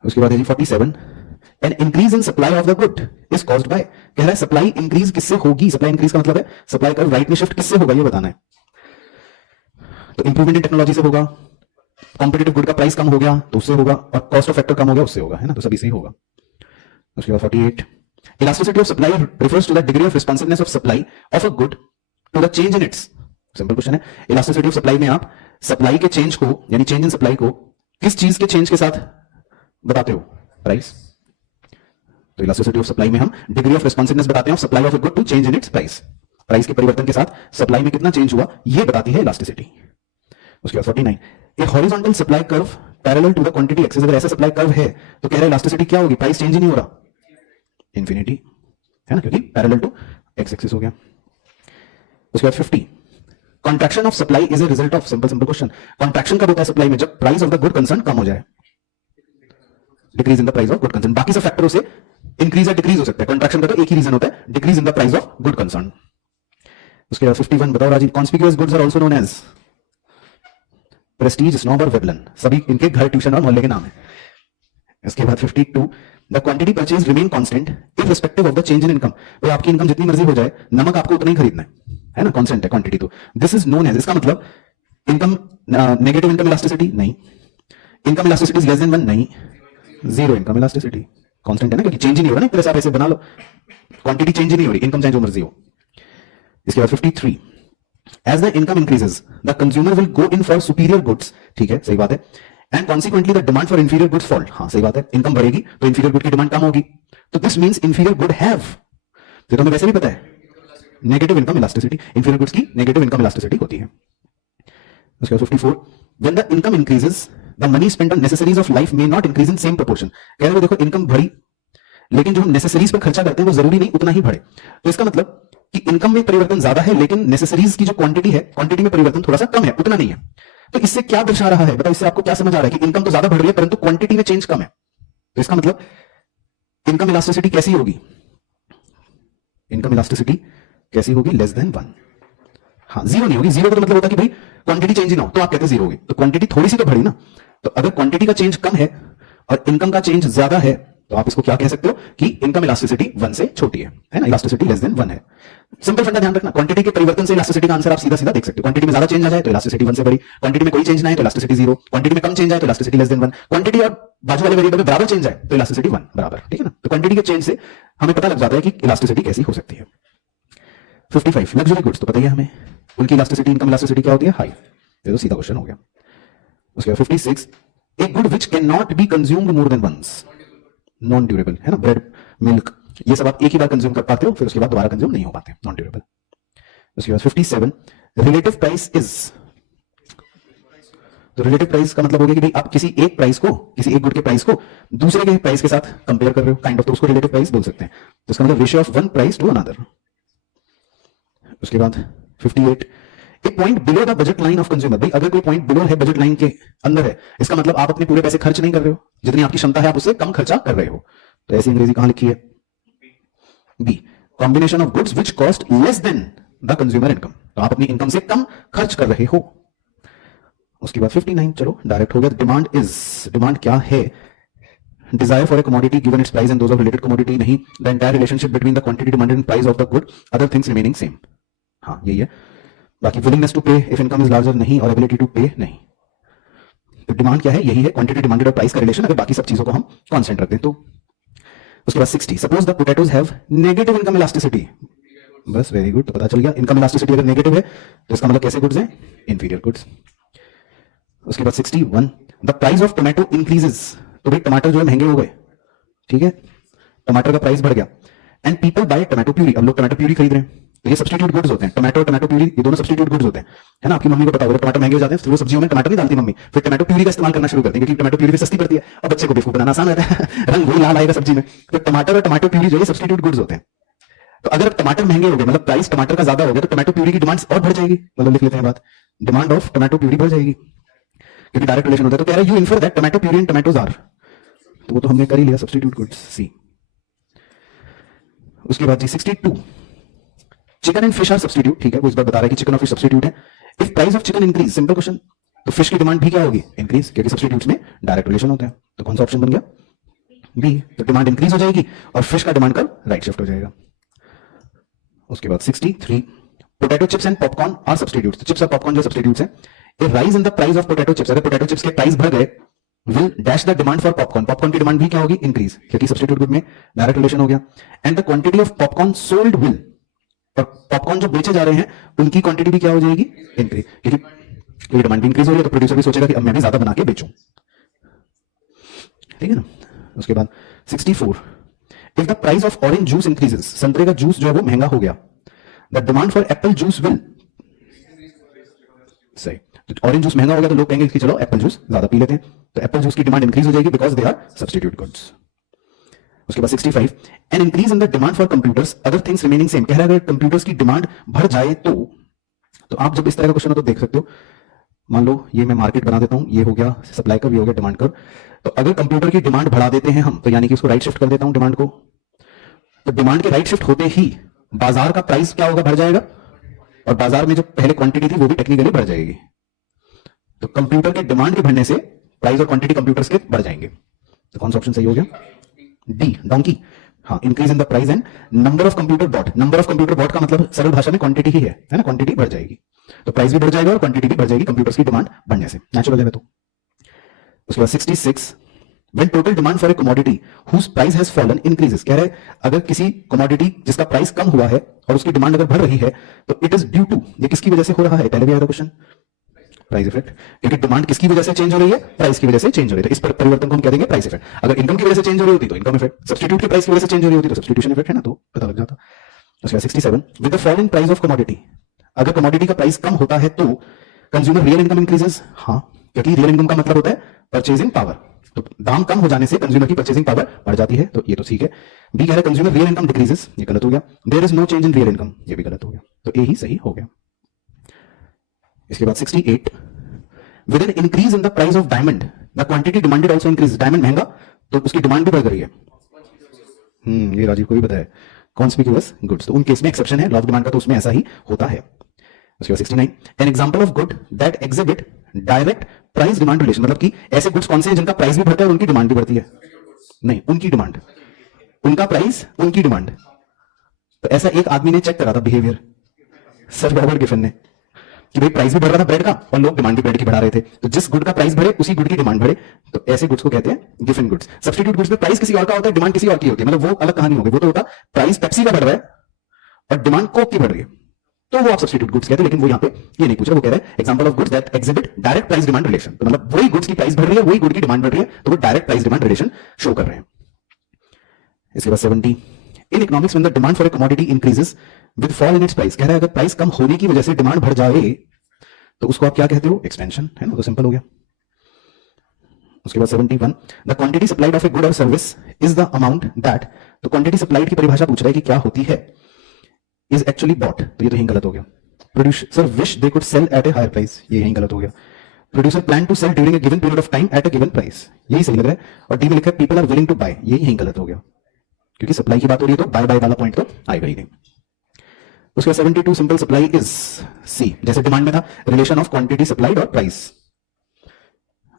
उसके बाद है जी 47 N increase in supply of the good is caused by, कह रहा है सप्लाई इंक्रीज किससे होगी, सप्लाई इंक्रीज का मतलब है सप्लाई कर्व राइट में शिफ्ट किससे होगा ये बताना है। तो इंप्रूवमेंट इन टेक्नोलॉजी से होगा, कॉम्पिटिटिव गुड का प्राइस कम हो गया तो उससे होगा, और कॉस्ट ऑफ फैक्टर कम हो गया उससे होगा, है ना, तो सभी से ही होगा। उसके बाद 48 elasticity of supply refers to the degree of responsiveness of supply of a good to the change in its, simple question है। इलास्टिसिटी ऑफ सप्लाई में आप सप्लाई के चेंज को यानी चेंज इन सप्लाई को किस चीज के चेंज के साथ बताते हो, प्राइस। तो इलास्टिसिटी ऑफ सप्लाई में हम डिग्री ऑफ रिस्पॉन्सिवनेस बताते हैं of supply of a good to change in its price, price के परिवर्तन के साथ सप्लाई में कितना चेंज हुआ ये बताती है इलास्टिसिटी। उसके बाद 49 a horizontal supply curve parallel to the quantity axis, अगर ऐसा सप्लाई कर्व है तो कह रहा है इलास्टिसिटी क्या होगी, प्राइस चेंज ही नहीं हो रहा, इंफिनिटी, है ना, क्योंकि पैरेलल टू एक्स एक्सिस हो गया। उसके बाद 50 contraction of supply is a result of, simple question, contraction कब होता है सप्लाई में, जब price of the good concern कम हो जाए, decrease in the price of good concern, बाकी सब फैक्टरों से इंक्रीज या डिक्रीज हो सकता है, कॉन्ट्रैक्शन का तो एक ही रीजन होता है, decrease in the price of good concern. उसके बाद 51 बताओ Rajiv, conspicuous goods are also known as prestige, snob और वेबलन, सभी इनके घर, ट्यूशन और मोहल्ले के नाम है। इसके बाद 52 the quantity purchase remain constant irrespective of the change in income, भाई आपकी इनकम जितनी मर्जी हो जाए नमक आपको उतना ही खरीदना है ना, कांस्टेंट है क्वांटिटी, तो दिस इज नोन एज, इसका मतलब इनकम नेगेटिव इनकम इलास्टिसिटी नहीं, इनकम इलास्टिसिटी लेस देन 1 नहीं, जीरो इनकम इलास्टिसिटी, कांस्टेंट है ना, क्योंकि चेंज ही नहीं हो रहा ना, एक तरह से आप ऐसे बना लो, क्वांटिटी चेंज ही नहीं हो रही, इनकम चाहे जो मर्जी हो। इसके बाद 53 as the income increases the consumer will go in for superior goods, ठीक है, सही बात है, and consequently the demand for inferior goods fall, हाँ सही बात है, इनकम बढ़ेगी तो इंफीरियर गुड की डिमांड कम होगी, तो this means inferior good have, तो तुम्हें वैसे भी पता है negative income elasticity, inferior goods की नेगेटिव इनकम इलास्टिसिटी होती है। उसके बाद 54 when the income increases the money spent on necessaries of life may not increase in same proportion, कह रहे हो देखो इनकम बढ़ी लेकिन जो हम नेसेसरीज पर खर्चा करते हैं वो जरूरी नहीं उतना ही बढ़े, तो इसका मतलब कि इनकम में परिवर्तन ज्यादा है लेकिन नेसेसरीज की जो क्वांटिटी है, क्वांटिटी में परिवर्तन थोड़ा सा कम है, उतना नहीं है, तो इससे क्या दर्शा रहा है बताओ, इससे आपको क्या समझ आ रहा है कि इनकम तो ज्यादा बढ़ रही है परंतु क्वांटिटी में चेंज कम है, तो इसका मतलब इनकम इलास्टिसिटी कैसी होगी, इनकम इलास्टिसिटी कैसी होगी, लेस देन 1, हाँ जीरो नहीं होगी, जीरो का तो मतलब होता है कि भाई क्वांटिटी चेंज ही ना हो, तो आप कहते हैं जीरो होगी, तो क्वांटिटी थोड़ी सी तो बढ़ी ना, तो अगर क्वांटिटी का चेंज कम है और इनकम का चेंज ज्यादा है तो आप इसको क्या कह सकते हो कि इनकम इलास्टिसिटी 1 से छोटी है ना, इलास्टिसिटी लेस देन 1 है। सिंपल फंडा ध्यान रखना, क्वांटिटी के परिवर्तन से इलास्टिसिटी का आंसर आप सीधा सीधा देख सकते हो, क्वांटिटी में ज्यादा चेंज आ जाए तो इलास्टिसिटी 1 से बड़ी, क्वांटिटी में कोई चेंज ना आए तो इलास्टिसिटी 0, क्वांटिटी में कम चेंज आए तो इलास्टिसिटी लेस देन 1, क्वांटिटी और बाजू वाले वेरिएबल में बराबर चेंज आए तो इलास्टिसिटी 1 बराबर, ठीक है ना, तो क्वांटिटी के चेंज से हमें पता लग जाता है कि इलास्टिसिटी कैसी हो सकती है। 55 लग्जरी गुड्स तो पता ही है हमें, उनकी इलास्टिसिटी इनकम इलास्टिसिटी क्या होती है, हाई, ये तो सीधा क्वेश्चन हो गया। उसके बाद 56 a good which can not be consumed more than once, non durable है ना, ब्रेड मिल्क ये सब आप एक ही बार कंज्यूम कर पाते हो फिर उसके बाद दोबारा कंज्यूम नहीं हो पाते, नॉन ड्यूरेबल। उसके बाद 57 रिलेटिव प्राइस इज, तो रिलेटिव प्राइस का मतलब हो गया कि भाई आप किसी एक प्राइस को, किसी एक गुड के प्राइस को दूसरे के प्राइस के साथ कंपेयर कर रहे हो काइंड ऑफ, तो उसको रिलेटिव प्राइस बोल सकते हैं, तो इसका मतलब ratio of one price to another. उसके बाद 58 एक point below the budget line of consumer, भाई अगर कोई पॉइंट बिलो है बजट लाइन के अंदर है इसका मतलब आप अपने पूरे पैसे खर्च नहीं कर रहे हो, जितनी आपकी क्षमता है आप उससे कम खर्चा कर रहे हो, तो ऐसी अंग्रेजी कहां लिखी है, B combination of goods which cost less than the consumer income, तो आप अपनी इनकम से कम खर्च कर रहे हो। उसके बाद 59 चलो डायरेक्ट हो गया, डिमांड इज, डिमांड क्या है, desire for a commodity given its price and those of related commodity, नहीं, the entire relationship between the quantity demanded and price of the good other things remaining same, हाँ यही है। बाकी willingness to pay if income is larger नहीं, और ability to पे नहीं, तो डिमांड क्या है, यही है क्वांटिटी डिमांडेड और प्राइस का रिलेशन, अगर बाकी सब चीजों को हम कांस्टेंट रख दें तो। उसके बाद 60 suppose the potatoes have negative income elasticity, बस वेरी गुड, तो पता चल गया इनकम इलास्टिसिटी अगर नेगेटिव है तो इसका मतलब कैसे गुड्स हैं, इंफीरियर गुड्स। उसके बाद 61 the price of tomato increases, तो भाई टमाटर जो है महंगे हो गए, ठीक है, टमाटर का प्राइस बढ़ गया, and people buy tomato puree, अब लोग टोमेटो प्यूरी खरीद रहे हैं, तो ये सब्स्टिट्यूट गुड्स होते हैं, टमाटो टमाटो प्यूरी, ये दोनों सब्स्टिट्यूट गुड्स होते हैं, है ना। आपकी मम्मी को पता होगा टमाटर महंगे हो जाते हैं तो वो सब्जियों में टमाटर नहीं डालती मम्मी, फिर टमाटो प्यूरी का इस्तेमाल करना शुरू करती है क्योंकि टमाटो प्यूरी सस्ती पड़ती है और बच्चे को बेवकूफ बनाना आसान रहता है रंग वही लाल आएगा सब्जी में। तो टमाटर और टमाटो प्यूरी जो है सब्स्टिट्यूट गुड्स होते हैं। तो अगर टमाटर महंगे हो गए, मतलब प्राइस टमाटर का ज्यादा हो गया, तो टमाटो प्यूरी की डिमांड और बढ़ जाएगी। मतलब लिख लेते हैं बात, डिमांड ऑफ टमाटो प्यूरी बढ़ जाएगी क्योंकि डायरेक्ट रिलेशन होता है। तो कह रहा है you infer that tomato puree and tomatoes are, तो वो तो हमने कर ही लिया सब्स्टिट्यूट गुड्स सी। उसके बाद जी 62, chicken and fish are substitute, ठीक है, वो इस बार बता रहा है कि चिकन और फिश सब्स्टिट्यूट है। If price of chicken increase, simple question, तो फिश की डिमांड भी क्या होगी, इंक्रीज, क्योंकि सब्स्टिट्यूट्स में डायरेक्ट रिलेशन होते हैं। तो कौन सा ऑप्शन बन गया, बी, तो डिमांड इंक्रीज हो जाएगी और फिश का डिमांड कब राइट शिफ्ट हो जाएगा। उसके बाद 63, potato chips and popcorn are substitutes, chips और पॉपकॉर्न जो सब्स्टिट्यूट्स हैं। A rise in the price of potato chips, अगर पोटैटो चिप्स के प्राइस बढ़ गए, will dash the demand for popcorn, popcorn की डिमांड भी क्या होगी, इंक्रीज, क्योंकि सब्स्टिट्यूट गुड में डायरेक्ट रिलेशन हो गया। And the quantity of popcorn sold will, और पॉपकॉर्न जो बेचे जा रहे हैं उनकी क्वांटिटी भी क्या हो जाएगी, इंक्रीज, क्योंकि डिमांड भी इंक्रीज हो रही है तो प्रोड्यूसर भी सोचेगा कि अब मैं भी ज्यादा बना के बेचूं, ठीक है ना। उसके बाद 64, if the price of orange juice increases, संतरे का जूस जो है वो महंगा हो गया, the demand for Apple juice will, सही, तो ऑरेंज जूस महंगा हो गया तो लोग कहेंगे कि चलो एप्पल जूस ज्यादा पी लेते हैं, तो एप्पल जूस की डिमांड इंक्रीज हो जाएगी because they are substitute goods. उसके बाद 65, an increase in the demand for computers other things remaining same, कह रहा है अगर कंप्यूटर्स की डिमांड बढ़ जाए तो आप जब इस तरह का क्वेश्चन हो तो देख सकते हो, मान लो ये मैं मार्केट बना देता हूं, ये हो गया सप्लाई कर्व, ये हो गया डिमांड कर्व। तो अगर कंप्यूटर की डिमांड बढ़ा देते हैं हम, तो यानी कि उसको राइट शिफ्ट कर देता हूं डिमांड को, तो डिमांड के राइट शिफ्ट होते ही बाजार का प्राइस क्या होगा, बढ़ जाएगा, और बाजार में जो पहले क्वांटिटी थी वो भी टेक्निकली बढ़ जाएगी। तो कंप्यूटर के डिमांड के बढ़ने से प्राइस और क्वांटिटी कंप्यूटर्स के बढ़ जाएंगे। तो कौन सा ऑप्शन सही हो गया, डी, डोंकी। हाँ, increase in the price and number of computer bought, number of computer bought का मतलब सरल भाषा में क्वांटिटी ही है ना, क्वांटिटी बढ़ जाएगी तो प्राइस भी बढ़ जाएगा और क्वांटिटी भी बढ़ जाएगी कंप्यूटर्स की डिमांड बढ़ने से, नेचुरल है तो। उसके बाद 66, when total demand for a commodity whose price has fallen increases, कह रहे हैं अगर किसी कमोडिटी जिसका प्राइस कम हुआ है और उसकी डिमांड अगर बढ़ रही है तो इट इज ड्यू टू, ये किसकी वजह से हो रहा है, पहले भी आया था क्वेश्चन, प्राइस इफेक्ट, क्योंकि डिमांड किसकी वजह से चेंज हो रही है, प्राइस की वजह से चेंज हो रही है, तो इस परिवर्तन को हम कह देंगे प्राइस इफेक्ट। अगर इनकम की वजह से चेंज हो रही होती तो इनकम इफेक्ट, सब्स्टिट्यूट की प्राइस की वजह से चेंज हो रही होती तो सब्स्टिट्यूशन इफेक्ट, है ना, तो पता लग जाता। उसके बाद 67, with the fall in price of commodity, अगर कमोडिटी का प्राइस कम होता है तो कंज्यूमर रियल इनकम इंक्रीजेस, हाँ, क्योंकि रियल इनकम का मतलब होता है परचेजिंग पावर, तो दाम कम हो जाने से कंज्यूमर की परचेजिंग पावर बढ़ जाती है, तो ये तो ठीक है। बी कह रहा है कंज्यूमर रियल इनकम डिक्रीजेस, ये गलत हो गया। There is no change in real income, ये भी गलत हो गया, तो ए ही सही हो गया। इसके बाद 68, with N increase in the price of diamond the quantity demanded also increase, diamond महंगा तो उसकी डिमांड भी बढ़ रही है। ये राजीव को भी पता है, कॉन्स्पिक्यूअस गुड्स, तो उन केस में एक्सेप्शन है, लॉ ऑफ डिमांड का तो उसमें ऐसा ही होता है। उसके बाद 69, an example of good that exhibit direct price demand relation, मतलब कि ऐसे गुड्स कौन से हैं जिनका प्राइस भी बढ़ता है और उनकी डिमांड भी बढ़ती है, नहीं, उनकी डिमांड, उनका प्राइस उनकी डिमांड। तो ऐसा एक आदमी ने चेक करा था बिहेवियर, सर रॉबर्ट गिफिन ने, कि भाई प्राइस भी बढ़ रहा था ब्रेड का और लोग डिमांड भी ब्रेड की बढ़ा रहे थे, तो जिस गुड का प्राइस बढ़े उसी गुड की डिमांड बढ़े, तो ऐसे गुड्स को कहते हैं गिफिन गुड्स। सब्स्टिट्यूट गुड्स में प्राइस किसी और का होता है, डिमांड किसी और की होती है, मतलब वो अलग कहानी होगी, वो तो होता प्राइस पेप्सी का बढ़ रहा है और डिमांड कोक की बढ़ रही है, तो वो आप सब्स्टिट्यूट गुड्स कहते हैं। लेकिन वो यहाँ पे ये नहीं पूछ रहा, वो कह रहे हैं example of goods that exhibit direct price demand relation, तो मतलब वही गुड्स की प्राइस बढ़ रही है, वही गुड की डिमांड बढ़ रही है, तो वो direct price demand relation show कर रहे हैं। इसके बाद 70, in economics when the demand for a commodity increases with fall in its price, कह रहा है अगर प्राइस कम होने की वजह से डिमांड बढ़ जाए तो उसको आप क्या कहते हो, एक्सपेंशन, है ना, तो सिंपल हो गया। उसके बाद 71, the quantity supplied of a good और service is the amount that, तो क्वांटिटी सप्लाइड की परिभाषा पूछ रहा है कि क्या होती है, इज एक्चुअली बॉट, तो ये तो यहीं गलत हो गया। Producer wish they could sell at a higher price, ये यहीं गलत हो गया। Producer plan to sell during a given period of time at a given price, यही सही लग रहा है। और डी में लिखा है people are willing to buy, ये यहीं गलत हो गया, क्योंकि सप्लाई की बात हो रही है तो बाय बाय वाला पॉइंट तो आएगा ही नहीं। उसके 72, सिंपल सप्लाई इज सी, जैसे डिमांड में था रिलेशन ऑफ क्वांटिटी सप्लाइड और प्राइस।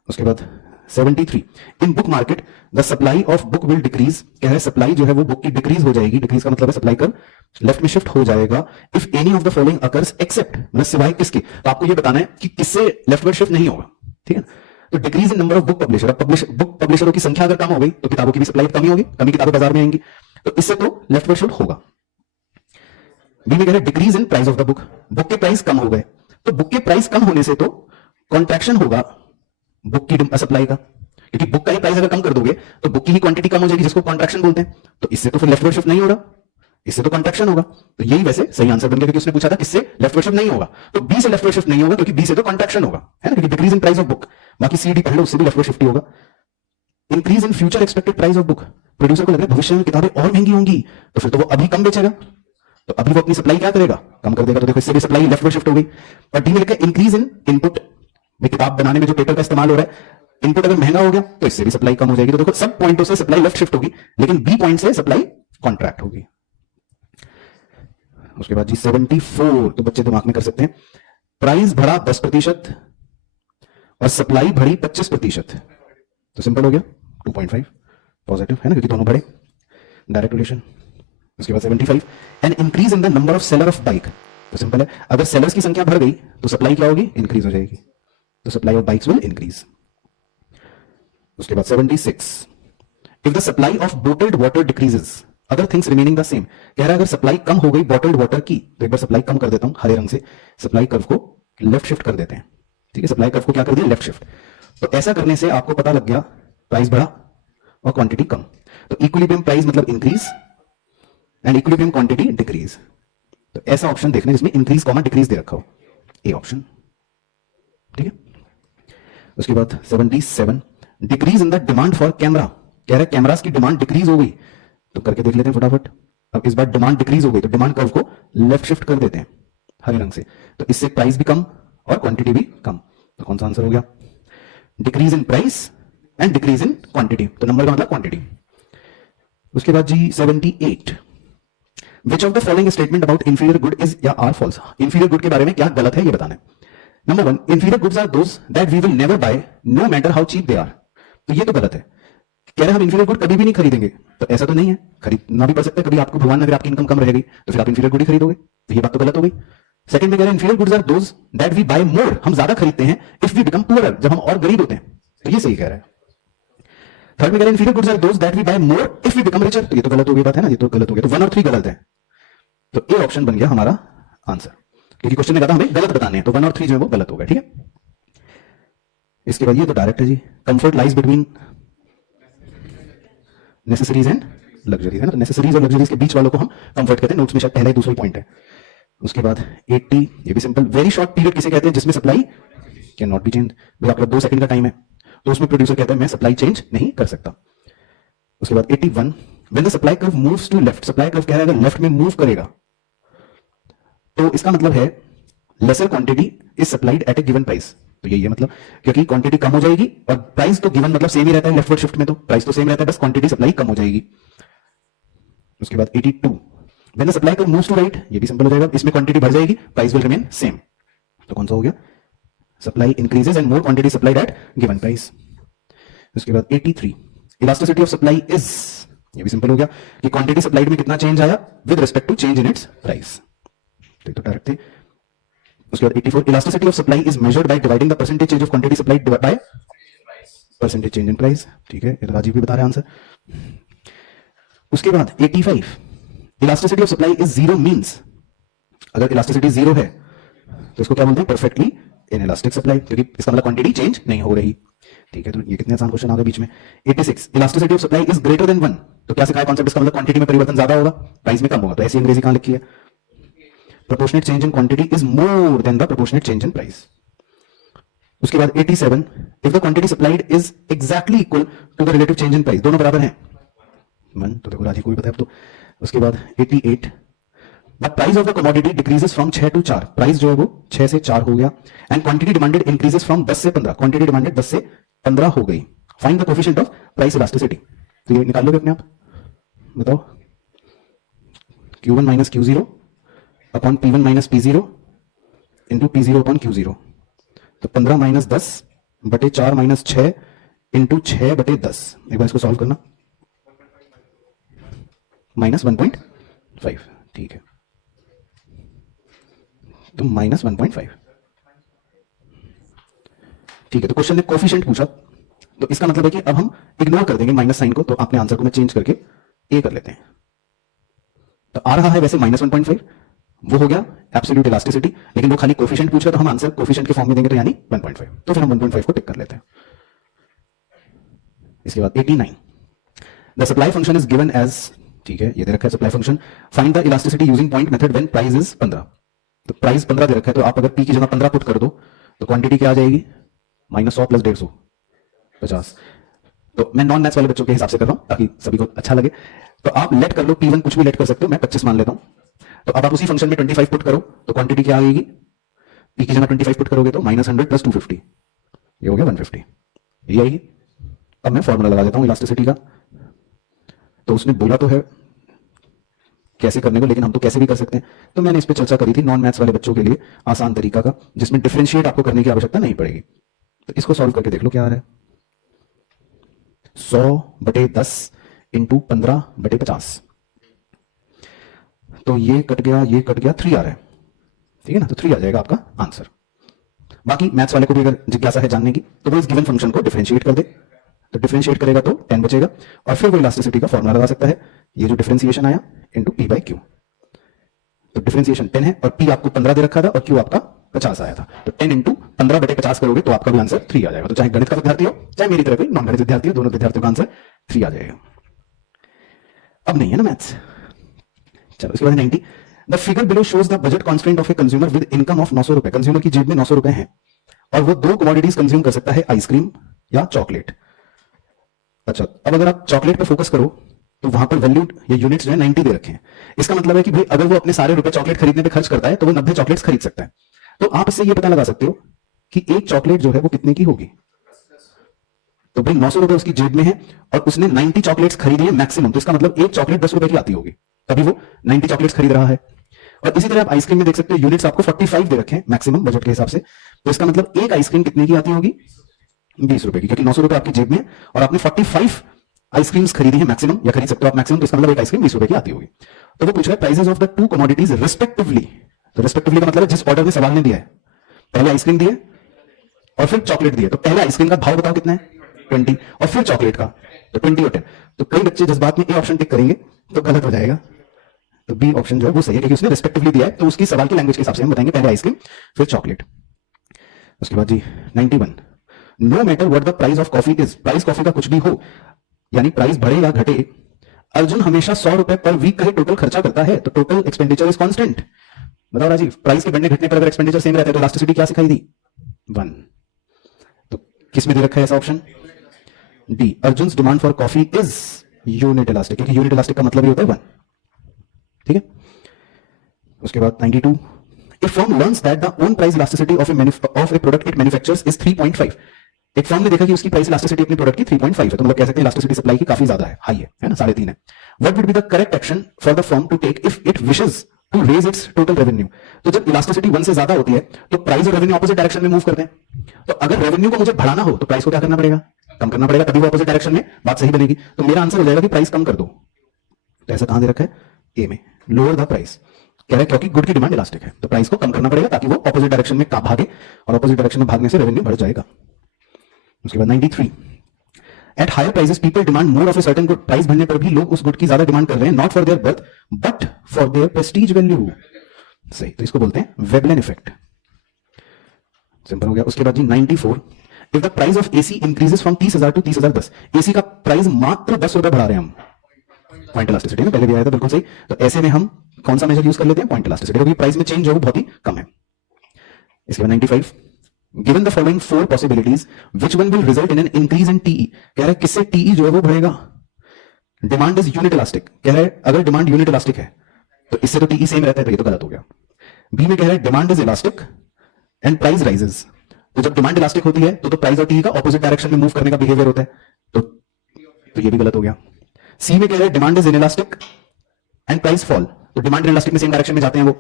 उसके बाद 73, in book market the supply of book will decrease, कह रहे सप्लाई जो है वो बुक की डिक्रीज हो जाएगी, डिक्रीज का मतलब है सप्लाई कर लेफ्ट में शिफ्ट हो जाएगा, if any of the following occurs except, मतलब सिवाय किसके, तो आपको ये बताना है कि किससे लेफ्टवर्ड शिफ्ट नहीं होगा, ठीक है। तो decrease in number of book publisher, book पब्लिशरों की संख्या अगर कम हो गई तो किताबों की भी सप्लाई कमी होगी, कमी किताबें बाजार में आएंगी, तो इससे तो लेफ्टवर्ड शिफ्ट होगा। बी में कह रहे decrease in price of the book, book के प्राइस कम हो गए, तो बुक के प्राइस कम होने से तो कॉन्ट्रैक्शन होगा बुक की सप्लाई का, क्योंकि बुक का ही प्राइस अगर कम कर दोगे तो बुक की ही क्वांटिटी कम हो जाएगी, जिसको कॉन्ट्रैक्शन बोलते हैं, तो इससे तो फिर लेफ्टवर्ड शिफ्ट नहीं हो रहा, इससे तो कंट्रैक्शन होगा, तो यही वैसे सही आंसर बन गया, क्योंकि उसने पूछा था किससे लेफ्टवर्ड शिफ्ट नहीं होगा, तो बी से लेफ्टवर्ड शिफ्ट नहीं होगा, क्योंकि बी से तो कंट्रैक्शन होगा, है ना, क्योंकि decrease in price of book. बाकी सी डी पढ़ लो, उससे भी लेफ्टवर्ड शिफ्ट ही होगा। Increase in future expected price of book, producer को लग रहा है भविष्य में किताबें और महंगी होंगी, तो फिर तो वो अभी कम बेचेगा, तो अभी वो अपनी सप्लाई क्या करेगा, कम कर देगा, तो देखो इससे भी सप्लाई लेफ्टवर्ड शिफ्ट हो गई। और डी में लिखा है इंक्रीज इन इनपुट, किताब बनाने में जो पेपर का इस्तेमाल हो रहा है, इनपुट अगर महंगा हो गया तो इससे भी सप्लाई कम हो जाएगी। तो देखो सब पॉइंटों से सप्लाई लेफ्ट शिफ्ट होगी, लेकिन बी पॉइंट से सप्लाई कॉन्ट्रैक्ट होगी। उसके बाद जी 74, तो बच्चे दिमाग में कर सकते हैं, प्राइस बढ़ा 10% और सप्लाई बढ़ी 25%, तो सिंपल हो गया 2.5 पॉजिटिव, है ना, क्योंकि दोनों बढ़े, डायरेक्ट रिलेशन। उसके बाद 75, N increase in the number of seller of bike, तो सिंपल है, अगर सेलर्स की संख्या बढ़ गई तो सप्लाई क्या होगी, इंक्रीज हो जाएगी, तो supply of bikes will increase. उसके बाद 76, if the supply of bottled water decreases other things remaining the same, कह रहा है अगर सप्लाई कम हो गई बॉटल्ड वाटर की, तो एक बार सप्लाई कम कर देता हूं हरे रंग से, सप्लाई कर्व को लेफ्ट शिफ्ट कर देते हैं, ठीक है, सप्लाई कर्व को क्या कर दिया, लेफ्ट शिफ्ट। तो ऐसा करने से आपको पता लग गया प्राइस बढ़ा और क्वांटिटी कम, तो इक्विलिब्रियम प्राइस मतलब increase and equilibrium quantity decrease, तो ऐसा ऑप्शन देखना जिसमें इंक्रीज कॉमा डिक्रीज दे रखा हो, ए ऑप्शन, ठीक है। उसके बाद 77, decrease in the demand for camera, कह रहा है कैमरास की डिमांड डिक्रीज हो गई, तो करके देख लेते हैं फटाफट। अब इस बार डिमांड डिक्रीज हो गई, तो डिमांड कर्व को लेफ्ट शिफ्ट कर देते हैं हरे रंग से, तो इससे प्राइस भी कम और क्वांटिटी भी कम, तो कौन सा आंसर हो गया, decrease in price and decrease in quantity, तो नंबर का मतलब क्वांटिटी। उसके बाद जी 78, which of the following statement about inferior good is या आर फॉल्स, इंफीरियर गुड के बारे में क्या गलत है ये बताना है। Number 1, inferior goods are those that we will never buy no matter how cheap they are, तो ये तो गलत है, कह रहे हैं हम इंफीरियर गुड कभी भी नहीं खरीदेंगे, तो ऐसा तो नहीं है, खरीदना भी पड़ सकता है, कभी आपको भगवान अगर आपकी इनकम कम रहेगी तो फिर आप इंफीरियर गुड ही खरीदोगे, तो ये बात तो गलत हो गई। सेकंड में कह रहे हैं inferior goods are those that we buy more, हम ज्यादा खरीदते हैं, इफ वी बिकम पुअरर, जब हम और गरीब होते हैं, तो ये सही कह रहा है। थर्ड में कह रहे हैं inferior goods are those that we buy more if we become richer, तो ये तो गलत हो गई बात है ना, ये तो गलत हो गया, तो 1 और 3 गलत है, तो ए ऑप्शन बन गया हमारा आंसर, क्योंकि क्वेश्चन ने कहा हमें गलत बताने हैं, तो 1 और 3 जो है वो गलत हो गया, ठीक है। इसके बाद ये तो डायरेक्ट है जी, comfort lies between necessaries and luxuries, है ना, तो नेसेसरीज और लग्जरीज के बीच वालों को हम कंफर्ट कहते हैं, नोट्स में शायद पहला ही दूसरा पॉइंट है। उसके बाद 80, ये भी सिंपल, वेरी शॉर्ट पीरियड किसे कहते हैं जिसमें supply can not B change, भाई आपका 2 सेकंड का टाइम है, तो उसमें प्रोड्यूसर कहता है मैं सप्लाई चेंज नहीं कर सकता। उसके बाद 81, when the supply curve moves to left, supply curve कह रहा है अगर लेफ्ट में मूव करेगा तो इसका मतलब है lesser quantity is supplied at a given price, तो यही है मतलब, क्योंकि क्वांटिटी कम हो जाएगी और प्राइस तो गिवन मतलब सेम ही रहता है, लेफ्टवर्ड शिफ्ट में तो प्राइस तो सेम रहता है, बस क्वांटिटी सप्लाई कम हो जाएगी। उसके बाद 82, when the supply curve moves to right, ये भी सिंपल हो जाएगा, इसमें क्वांटिटी बढ़ जाएगी, प्राइस विल रिमेन सेम, तो कौन सा हो गया, supply increases and more quantity supplied eight given price. उसके बाद 83, इलास्टिसिटी ऑफ सप्लाई इज, ये भी सिंपल हो गया कि क्वांटिटी सप्लाइड में कितना चेंज आया with respect to change in its price, तो डायरेक्ट थे। उसके बाद 84, elasticity of supply is measured by dividing the percentage change of quantity supplied by percentage change in price, ठीक है, राजीव भी बता रहे हैं आंसर। उसके बाद 85, elasticity of supply is 0 means, अगर इलास्टिसिटी 0 है तो इसको क्या बोलते हैं, परफेक्टली इनइलास्टिक सप्लाई, क्योंकि इसका मतलब क्वांटिटी चेंज नहीं हो रही, ठीक है, तो ये कितने आसान क्वेश्चन आ गए बीच में। 86, elasticity of supply is greater than 1, तो क्या सिखाया कॉन्सेप्ट, इसका मतलब क्वांटिटी में परिवर्तन ज्यादा होगा, प्राइस में कम होगा, तो ऐसी अंग्रेजी कहां लिखी है, proportionate change in quantity is more than the proportionate change in price. उसके बाद 87, if the quantity supplied is exactly equal to the relative change in price, दोनों बराबर हैं, मन तो देखो राजी को भी पता है अब तो। उसके बाद 88, the price of the commodity decreases from 6 to 4, price जो है वो 6 से 4 हो गया, and quantity demanded increases from 10 से 15, क्वांटिटी डिमांडेड 10 से 15 हो गई, find the coefficient of price elasticity, तो ये निकाल लोगे अपने आप, बताओ, Q1 minus Q0 upon P1 minus P0 into P0 upon Q0, तो 15 माइनस 10 बटे 4 माइनस 6 इंटू 6 बटे 10, एक बार इसको सॉल्व करना, माइनस 1.5, ठीक है, तो माइनस 1.5, ठीक है। तो क्वेश्चन ने कोफिशिएंट पूछा, तो इसका मतलब है कि अब हम इग्नोर कर देंगे माइनस साइन को, तो अपने आंसर को मैं चेंज करके ए कर लेते हैं, तो आ रहा है वैसे माइनस 1.5, वो हो गया एब्सोल्यूट इलास्टिसिटी, लेकिन वो खाली कोफिशिएंट पूछ रहा, तो हम आंसर कोफिशिएंट के फॉर्म में देंगे, तो यानी 1.5, तो फिर हम 1.5 को टिक कर लेते हैं। इसके बाद 89, the supply function is given as ठीक है, ये दे रखा है supply function, find the elasticity using point method when price is 15। तो प्राइस 15 दे रखा है, तो आप अगर पी की जगह 15 पुट कर दो तो क्वांटिटी क्या आ जाएगी, -100 + 150 50। तो मैं नॉन मैथ्स वाले बच्चों के हिसाब से कर रहा हूं ताकि सभी को अच्छा लगे। तो आप लेट कर लो, P1 कुछ भी लेट कर सकते हो, मैं 25 मान लेता हूं। तो अब आप उसी फंक्शन में 25 पुट करो तो क्वांटिटी क्या आएगी, पी की जगह 25 पुट करोगे तो -100 + 250, ये हो गया 150, ये आएगी। अब मैं फॉर्मूला लगा देता हूं इलास्टिसिटी का। तो उसने बोला तो है कैसे करने को, लेकिन हम तो कैसे भी कर सकते हैं। तो मैंने इस पर चर्चा करी थी नॉन मैथ्स वाले बच्चों के लिए आसान तरीका का, जिसमें डिफरेंशिएट आपको करने की आवश्यकता नहीं पड़ेगी। तो इसको सॉल्व करके देख लो क्या आ रहा है, 100/10 × 15/50। तो ये कट गया, ये कट गया, 3 आ रहा है, ठीक है ना। तो 3 आ जाएगा आपका आंसर। बाकी मैथ्स वाले को भी अगर जिज्ञासा है जानने की तो वो इस गिवन फंक्शन को डिफरेंशिएट कर दे, तो डिफरेंशिएट करेगा तो 10 बचेगा, और फिर वो इलास्टिसिटी का फॉर्मूला लगा सकता है, ये जो डिफरेंशिएशन आया इनटू P/Q। तो डिफरेंशिएशन 10 है और P आपको 15 दे रखा था और Q आपका 50 आया था। तो 10 × 15/50 करोगे तो आपका भी आंसर 3 आ जाएगा। तो चाहे गणित का विद्यार्थी हो चाहे मेरी तरह कोई नॉन गणित विद्यार्थी हो, दोनों विद्यार्थियों का आंसर 3 आ जाएगा। अब नहीं है ना मैथ्स, चलो इसके बाद 90। The figure below shows the budget constant of a consumer with income of 900 रुपए। कंज्यूमर की जेब में 900 रुपए हैं और वो 2 कमोडिटीज कंज्यूम कर सकता है, आइसक्रीम या चॉकलेट। अच्छा, अब अगर आप चॉकलेट पे फोकस करो तो वहां पर वैल्यू या यूनिट्स जो है 90 दे रखे हैं। इसका मतलब है कि भाई अगर वो अपने सारे रुपए चॉकलेट खरीदने पे खर्च करता है तो वो 90 चॉकलेट्स खरीद सकता है। तो आप इससे ये पता लगा सकते हो कि एक चॉकलेट जो है वो कितने की होगी। तो भाई 900 रुपए उसकी जेब में है और उसने 90 चॉकलेट्स खरीदी है मैक्सिमम, तो इसका मतलब एक चॉकलेट 10 रुपए की आती होगी, तभी वो 90 चॉकलेट्स खरीद रहा है। और इसी तरह आप आइसक्रीम में देख सकते हो, यूनिट्स आपको 45 दे रखे हैं मैक्सिमम बजट के हिसाब से। तो इसका मतलब एक आइसक्रीम कितने की आती होगी, 20 रुपए की, क्योंकि 900 रुपए आपकी जेब में और आपने 45 आइसक्रीम्स खरीदी है मैक्सिमम, या खरीद सकते हो आप मैक्सिमम, तो इसका मतलब एक आइसक्रीम 20 रुपए की आती होगी। तो वो पूछ रहा है prices of the 2 commodities respectively. तो रिस्पेक्टिवली का मतलब है जिस ऑर्डर में सवाल ने दिया है, पहले आइसक्रीम दिए और फिर चॉकलेट दिए, तो पहले आइसक्रीम का भाव बताओ कितना है, 20, और फिर चॉकलेट का तो 20 और 10। तो कई बच्चे जज्बात में ए ऑप्शन टिक करेंगे तो गलत हो जाएगा। तो बी ऑप्शन जो है वो सही है, क्योंकि उसने रिस्पेक्टिवली दिया है, तो उसकी सवाल की लैंग्वेज के हिसाब से हम बताएंगे पहले आइसक्रीम फिर चॉकलेट। उसके बाद जी 91, no matter what the price of coffee is. Price coffee का कुछ भी हो, यानी प्राइस बढ़े या घटे, अर्जुन हमेशा 100 रुपए पर वीक का ही टोटल खर्चा करता है, तो टोटल एक्सपेंडिचर इज कांस्टेंट। बताओ राजीव, प्राइस के बढ़ने घटने पर अगर एक्सपेंडिचर सेम रहता है तो इलास्टिसिटी क्या सिखाई दी, 1। तो किस में दे रखा है ऐसा option, D, Arjun demand for coffee is unit elastic, क्योंकि यूनिट इलास्टिक का मतलब ही होता है 1, ठीक है। उसके बाद 92, a firm learns that the own price elasticity of a product it manufactures is 3.5। एक फर्म ने देखा कि उसकी प्राइस इलास्टिसिटी अपनी प्रोडक्ट की 3.5 है, तो मतलब कह सकते हैं इलास्टिसिटी सप्लाई की काफी ज्यादा है, हाई है ना, 3.5 है। What would be the correct action for the firm to take if it wishes to raise its total revenue. तो जब इलास्टिसिटी 1 से ज्यादा होती है तो प्राइस और रेवेन्यू ऑपोजिट डायरेक्शन में मूव करते हैं। तो अगर रेवेन्यू को मुझे बढ़ाना हो तो प्राइस को क्या करना पड़ेगा, कम करना पड़ेगा, तभी वो ऑपोजिट डायरेक्शन में बात सही बनेगी। तो मेरा आंसर हो जाएगा कि प्राइस कम कर दो। तो ऐसा कहां दे रखा है, ए में, लोअर द प्राइस। कह रहा है क्योंकि गुड की डिमांड इलास्टिक है, तो प्राइस को कम करना पड़ेगा ताकि वो ऑपोजिट डायरेक्शन में भागे, और ऑपोजिट डायरेक्शन में भागने से रेवेन्यू बढ़ जाएगा। उसके बाद 93, at higher prices people demand more of a certain good. Price बढ़ने पर भी लोग उस गुड की ज्यादा डिमांड कर रहे हैं, not for their birth but for their Prestige value. सही, तो इसको बोलते हैं वेबलेन इफेक्ट। सिंपल हो गया। उसके बाद जी 94, if the price of AC increases from 30,000 to 30,010। AC का प्राइस मात्र 10 रुपए बढ़ा रहे हैं हम, पॉइंट इलास्टिसिटी में पहले भी आया था, बिल्कुल सही। तो ऐसे में हम कौन सा मेजर यूज कर लेते हैं, पॉइंट इलास्टिसिटी, क्योंकि प्राइस में चेंज जो है बहुत ही कम है। इसके बाद 95, given the following 4 possibilities which one will result in an increase in TE. कह रहा है किससे टीई जो है वो बढ़ेगा, डिमांड इज यूनिट इलास्टिक। कह रहा है अगर डिमांड यूनिट इलास्टिक है तो इससे तो टीई सेम रहता है, तो ये तो गलत हो गया। बी में कह रहा है demand is elastic and price rises. तो जब डिमांड इलास्टिक होती है तो प्राइस और टीई का ऑपोजिट डायरेक्शन में मूव करने का बिहेवियर होता है, तो ये भी गलत हो गया। सी में कह रहा है demand is inelastic and price fall. तो डिमांड इनइलास्टिक में सेम डायरेक्शन में जाते हैं वो,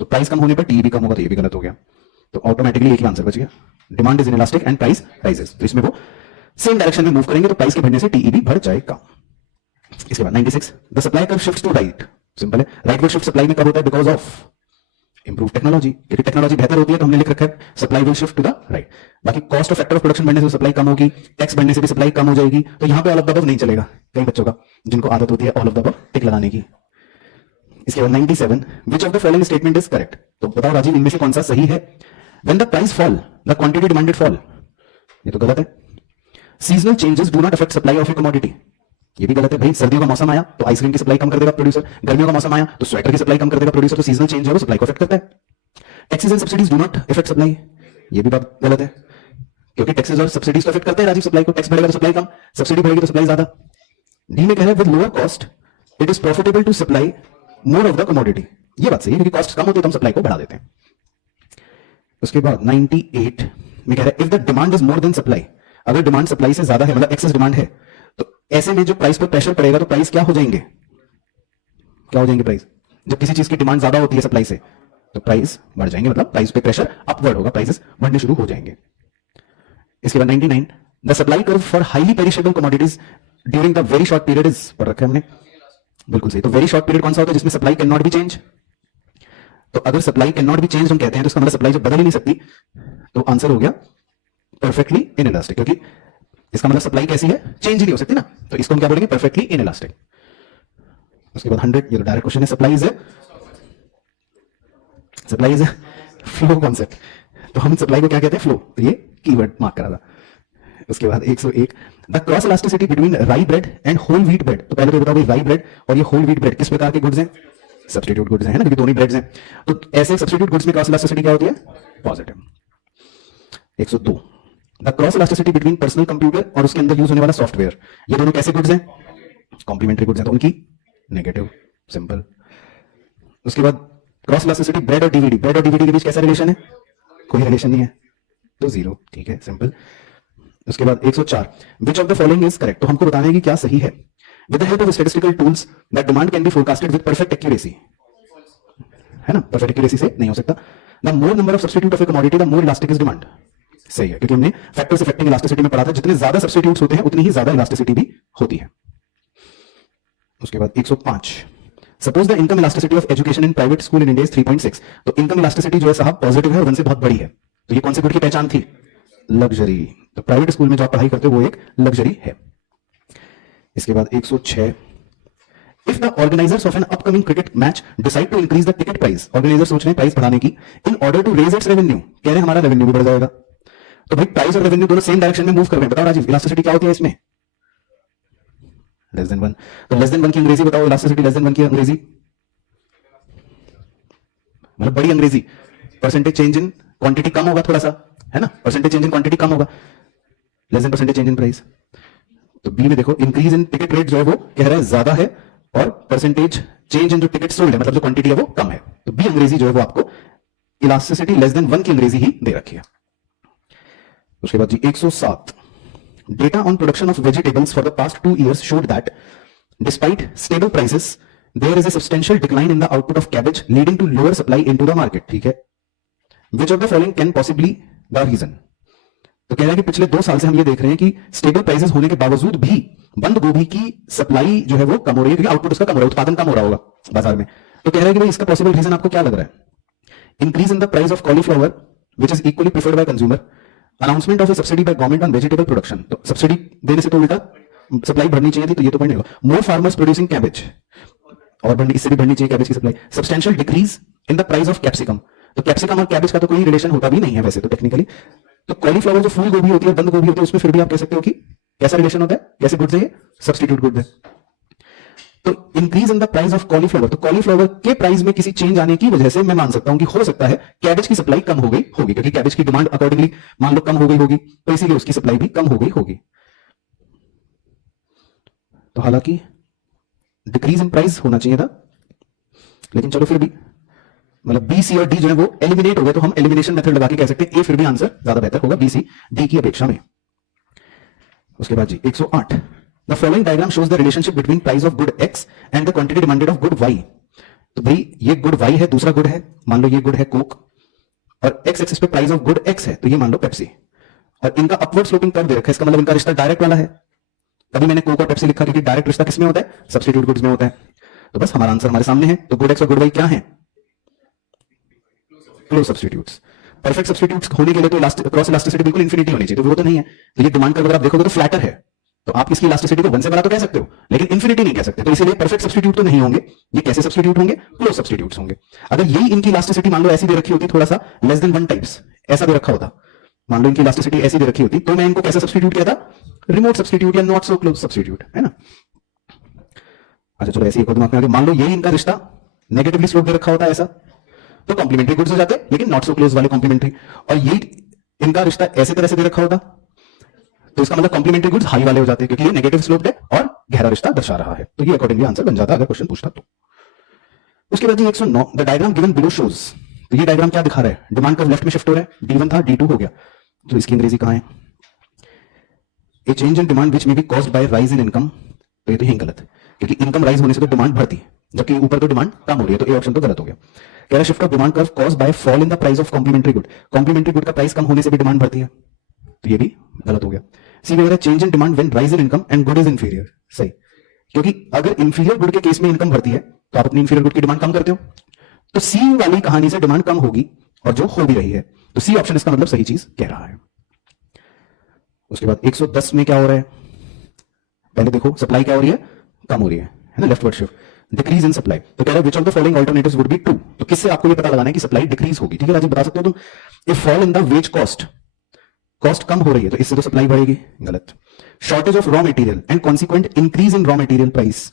तो प्राइस कम होने पर टी भी कम होगा, तो ये भी गलत हो गया। तो ऑटोमेटिकली एक ही आंसर बच गया, demand is inelastic and price rises. तो इसमें वो सेम डायरेक्शन में मूव करेंगे तो प्राइस के बढ़ने से टीई भी बढ़ जाएगा। इसके बाद 96, the supply curve shifts to right. Simple है, राइटवर्ड शिफ्ट सप्लाई में कब होता है, बिकॉज ऑफ इंप्रूव टेक्नोलॉजी। क्योंकि टेक्नोलॉजी बेहतर होती है तो हमने लिख रखा है supply will shift to the right. बाकी cost of factor of production बढ़ने से सप्लाई कम होगी, टैक्स बढ़ने से भी सप्लाई कम हो जाएगी। तो यहां पे ऑल ऑफ द अबव नहीं चलेगा, कई बच्चों का जिनको आदत होती है ऑल ऑफ द अबव टिक लगाने की। इसके बाद 97, विच of the following statement is correct. तो बताओ राजीव इनमें से कौन सा सही है। When the price fall the quantity demanded fall, ये तो गलत है। Seasonal changes do not affect supply of A commodity, ये भी गलत है भाई। सर्दियों का मौसम आया तो आइसक्रीम की सप्लाई कम कर देगा प्रोड्यूसर, गर्मियों का मौसम आया तो स्वेटर की सप्लाई कम कर देगा प्रोड्यूसर, तो सीजनल चेंज है वो सप्लाई को अफेक्ट करता है। Taxes and subsidies do not effect supply, ये भी बात गलत है, क्योंकि टैक्सेस और सब्सिडीज तो अफेक्ट करते हैं राजीव सप्लाई को। टैक्स बढ़ेगा तो सप्लाई कम, सब्सिडी बढ़ेगी तो सप्लाई ज्यादा। डी में कह रहा है with lower cost it is profitable to supply more of the commodity, ये बात सही है, क्योंकि कॉस्ट कम होती है तो हम सप्लाई को बढ़ा देते हैं। उसके बाद 98 में कह रहा है if the demand is more than supply, अगर डिमांड सप्लाई से ज्यादा है, मतलब एक्सेस डिमांड है, तो ऐसे में जो प्राइस पर प्रेशर पड़ेगा तो प्राइस क्या हो जाएंगे, क्या हो जाएंगे प्राइस, जब किसी चीज की डिमांड ज्यादा होती है सप्लाई से तो प्राइस बढ़ जाएंगे, मतलब प्राइस पे प्रेशर अपवर्ड होगा, प्राइसेस बढ़ने शुरू हो जाएंगे। इसके बाद 99 the supply curve for highly perishable commodities during the very short period is, पढ़ रखा है हमने, बिल्कुल सही। तो वेरी शॉर्ट पीरियड कौन सा होता है, जिसमें supply can not B change. तो अगर supply can not B change हम कहते हैं तो इसका मतलब सप्लाई जब बदल ही नहीं सकती, तो आंसर हो गया परफेक्टली इनइलास्टिक, क्योंकि इसका मतलब सप्लाई कैसी है, चेंज ही नहीं हो सकती ना, तो इसको हम क्या बोलेंगे, परफेक्टली इनइलास्टिक। उसके बाद 100 ये तो डायरेक्ट क्वेश्चन है, सप्लाई इज फ्लो कॉन्सेप्ट, तो हम सप्लाई को क्या कहते हैं, फ्लो, तो ये कीवर्ड मार्क करा था। उसके बाद 101 the cross elasticity between rye bread and whole wheat bread, तो पहले तो बताओ भाई राई ब्रेड और ये होल व्हीट ब्रेड किस प्रकार के गुड्स हैं, सब्स्टिट्यूट गुड्स हैं ना, क्योंकि दोनों ब्रेड्स हैं, तो ऐसे सब्स्टिट्यूट गुड्स में क्रॉस इलास्टिसिटी क्या होती है, positive. 102 the cross elasticity between personal computer और उसके अंदर यूज होने वाला सॉफ्टवेयर, ये दोनों कैसे गुड्स हैं, कॉम्प्लीमेंट्री गुड्स हैं, तो उनकी नेगेटिव, सिंपल। उसके बाद क्रॉस इलास्टिसिटी ब्रेड और डीवीडी, ब्रेड और डीवीडी के बीच कैसा रिलेशन है, कोई रिलेशन नहीं है, तो जीरो, ठीक है, सिंपल। उसके बाद 104 विच of the following is correct, तो हमको बताना है कि क्या सही है। With the help of statistical tools that demand can be forecasted with perfect accuracy, है ना, परफेक्ट एक्यूरेसी से नहीं हो सकता। The more number of substitute of A commodity the more elastic is demand, सही है, क्योंकि हमने फैक्टर्स अफेक्टिंग इलास्टिसिटी में पढ़ा था, जितने ज्यादा सब्स्टिट्यूट्स होते हैं उतनी ही ज्यादा इलास्टिसिटी भी होती है। उसके बाद 105 suppose the income elasticity of education in private school in India is 3.6, तो इनकम इलास्टिसिटी जो है साहब पॉजिटिव है और 1 से बहुत बड़ी है, तो ये कौन से गुड की पहचान थी, लग्जरी, तो प्राइवेट स्कूल में जो आप पढ़ाई करते हो वो एक लग्जरी है। इसके बाद 106 if the organizers of an upcoming cricket match decide to increase the ticket price, organizer सोच रहे हैं प्राइस बढ़ाने की, in order to raise its revenue, कह रहे हैं हमारा रेवेन्यू भी बढ़ जाएगा, तो भाई प्राइस और रेवेन्यू दोनों सेम डायरेक्शन में मूव कर रहे हैं, बताओ राजीव इलास्टिसिटी क्या होती है इसमें, लेस देन 1, तो लेस देन 1 की अंग्रेजी बताओ, इलास्टिसिटी लेस देन 1 की अंग्रेजी, मतलब बड़ी अंग्रेजी, परसेंटेज चेंज इन क्वांटिटी कम होगा थोड़ा सा, है ना, परसेंटेज चेंज इन क्वांटिटी कम होगा, less than percentage change in price. तो बी में देखो इंक्रीज इन टिकट रेट जो है वो कह रहा है ज्यादा है और परसेंटेज चेंज इन जो टिकट सोल्ड है, मतलब जो क्वांटिटी है वो कम है, तो बी अंग्रेजी जो है वो आपको इलास्टिसिटी लेस देन 1 की अंग्रेजी ही दे रखी है। उसके बाद जी 107 data on production of vegetables for the past 2 years showed that despite stable prices there is a substantial decline in the output of cabbage leading to lower supply into the market, ठीक है, which of the following can possibly the reason, तो कह रहा है कि पिछले 2 साल से हम ये देख रहे हैं कि स्टेबल प्राइसेस होने के बावजूद भी बंद गोभी की सप्लाई जो है वो कम हो रही है, क्योंकि आउटपुट उसका कम हो रहा है, उत्पादन कम हो रहा होगा बाजार में, तो कह रहा है कि भाई इसका पॉसिबल रीजन आपको क्या लग रहा है, increase in the price of cauliflower which is equally preferred by consumer, announcement of a subsidy by government on vegetable production, तो सब्सिडी देने से तो उल्टा सप्लाई बढ़नी चाहिए थी, तो ये तो बढ़ने होगा, मोर फार्मर्स प्रोड्यूसिंग कैबेज, और बढ़नी इससे भी बढ़नी चाहिए कैबेज की supply, substantial decrease in the price of capsicum, तो कैप्सिकम और कैबेज का तो कोई रिलेशन होता भी नहीं है वैसे तो टेक्निकली, तो कॉलीफ्लावर जो फूल गोभी होती है बंद गोभी होती है उसमें फिर भी आप कह सकते हो कि कैसा रिलेशन होता है, कैसे गुड्स है ये, सब्स्टिट्यूट गुड है, तो increase in the price of cauliflower, तो कॉलीफ्लावर के प्राइस में किसी चेंज आने की वजह से मैं मान सकता हूं कि हो सकता है कैबेज की सप्लाई कम हो गई होगी, क्योंकि कैबेज की डिमांड अकॉर्डिंगली मान लो कम हो गई होगी, तो इसीलिए उसकी सप्लाई भी कम हो गई होगी, तो हालांकि डिक्रीज इन प्राइस होना चाहिए था, लेकिन चलो फिर भी मतलब बी सी और डी जो है वो एलिमिनेट हो गए, तो हम एलिमिनेशन मेथड लगा के कह सकते हैं ए फिर भी आंसर ज्यादा बेहतर होगा बी सी डी की अपेक्षा में। उसके बाद जी 108 the following diagram shows the relationship between price of good X and the quantity demanded of good Y, तो भाई ये गुड वाई है, दूसरा गुड है, मान लो ये गुड है कोक, और एक्स एक्सिस पे प्राइस ऑफ गुड एक्स है, तो ये मान लो पेप्सी, और इनका अपवर्ड स्लोपिंग कर्व दे रखा है, इसका मतलब इनका रिश्ता डायरेक्ट वाला है, तभी मैंने कोक और पेप्सी लिखा, क्योंकि डायरेक्ट रिश्ता किसमें होता है, सब्स्टिट्यूट गुड्स में होता है, तो बस हमारा आंसर हमारे सामने है, तो गुड एक्स और गुड वाई क्या है, क्लोज सब्स्टिट्यूट्स, परफेक्ट सब्स्टिट्यूट्स होने के लिए तो क्रॉस इलास्टिसिटी बिल्कुल इंफिनिटी होनी चाहिए, तो वो तो नहीं है, तो ये डिमांड कर्व अगर आप देखोगे तो फ्लैटर है, तो आप इसकी इलास्टिसिटी को 1 से बड़ा तो कह सकते हो, लेकिन इंफिनिटी नहीं कह सकते, तो इसलिए परफेक्ट सब्स्टिट्यूट तो नहीं होंगे, ये कैसे सब्स्टिट्यूट होंगे, क्लोज सब्स्टिट्यूट्स होंगे। अगर यही इनकी इलास्टिसिटी मान लो ऐसी दे रखी होती, थोड़ा सा लेस देन 1 टाइप्स ऐसा दे रखा होता, मान लो इनकी इलास्टिसिटी ऐसी दे रखी होती, तो मैं इनको कैसे सब्स्टिट्यूट किया था, रिमोट सब्स्टिट्यूट या नॉट सो क्लोज सब्स्टिट्यूट, है ना, अच्छा चलो ऐसे एक और दिमाग में आ गया, मान लो ये इनका रिश्ता नेगेटिवली स्लोप दे रखा होता है ऐसा, तो कॉम्प्लीमेंट्री गुड्स हो जाते, लेकिन नॉट सो क्लोज वाले कॉम्प्लीमेंट्री। और ये इनका रिश्ता ऐसे तरह से दे रखा होता, तो इसका मतलब कॉम्प्लीमेंट्री गुड्स हाई वाले हो जाते हैं, क्योंकि ये नेगेटिव स्लोप है और गहरा रिश्ता दर्शा रहा है। तो ये अकॉर्डिंगली आंसर बन जाता अगर क्वेश्चन पूछता तो। उसके बाद जी 109, the diagram given below shows, तो ये डायग्राम क्या दिखा रहा है, डिमांड कर्व लेफ्ट में शिफ्ट हो रहा है, D1 था D2 हो गया, तो इसकी अंग्रेजी कहां है, ए change in demand which may be caused by rise in income, तो ये तो यही गलत है, क्योंकि इनकम राइज होने से तो डिमांड बढ़ती है, जबकि ऊपर तो डिमांड कम हो रही है, तो ए ऑप्शन तो गलत हो गया। कह रहा है shift of demand curve caused by fall in the price of complementary good, complementary good का प्राइस कम होने से भी डिमांड बढ़ती है, तो ये भी गलत हो गया। सी कह रहा है change in demand when rise in income and good is inferior, सही, क्योंकि अगर इंफीरियर गुड के केस में इनकम बढ़ती है तो आप अपनी इंफीरियर गुड की डिमांड कम करते हो, तो सी वाली कहानी से डिमांड कम होगी और जो हो भी रही है, तो सी ऑप्शन इसका मतलब सही चीज कह रहा है। उसके बाद 110 में क्या हो रहा है, पहले देखो सप्लाई क्या हो रही है, कम हो रही है ना, leftward shift, decrease in supply, तो कह रहा है विच of the following alternatives would be true, तो किससे आपको ये पता लगाना है कि सप्लाई डिक्रीज होगी, ठीक है राजीव बता सकते हो तुम, if fall in the wage cost, cost कम हो रही है तो इससे तो सप्लाई बढ़ेगी, गलत। Shortage of raw material and consequent increase in raw material price,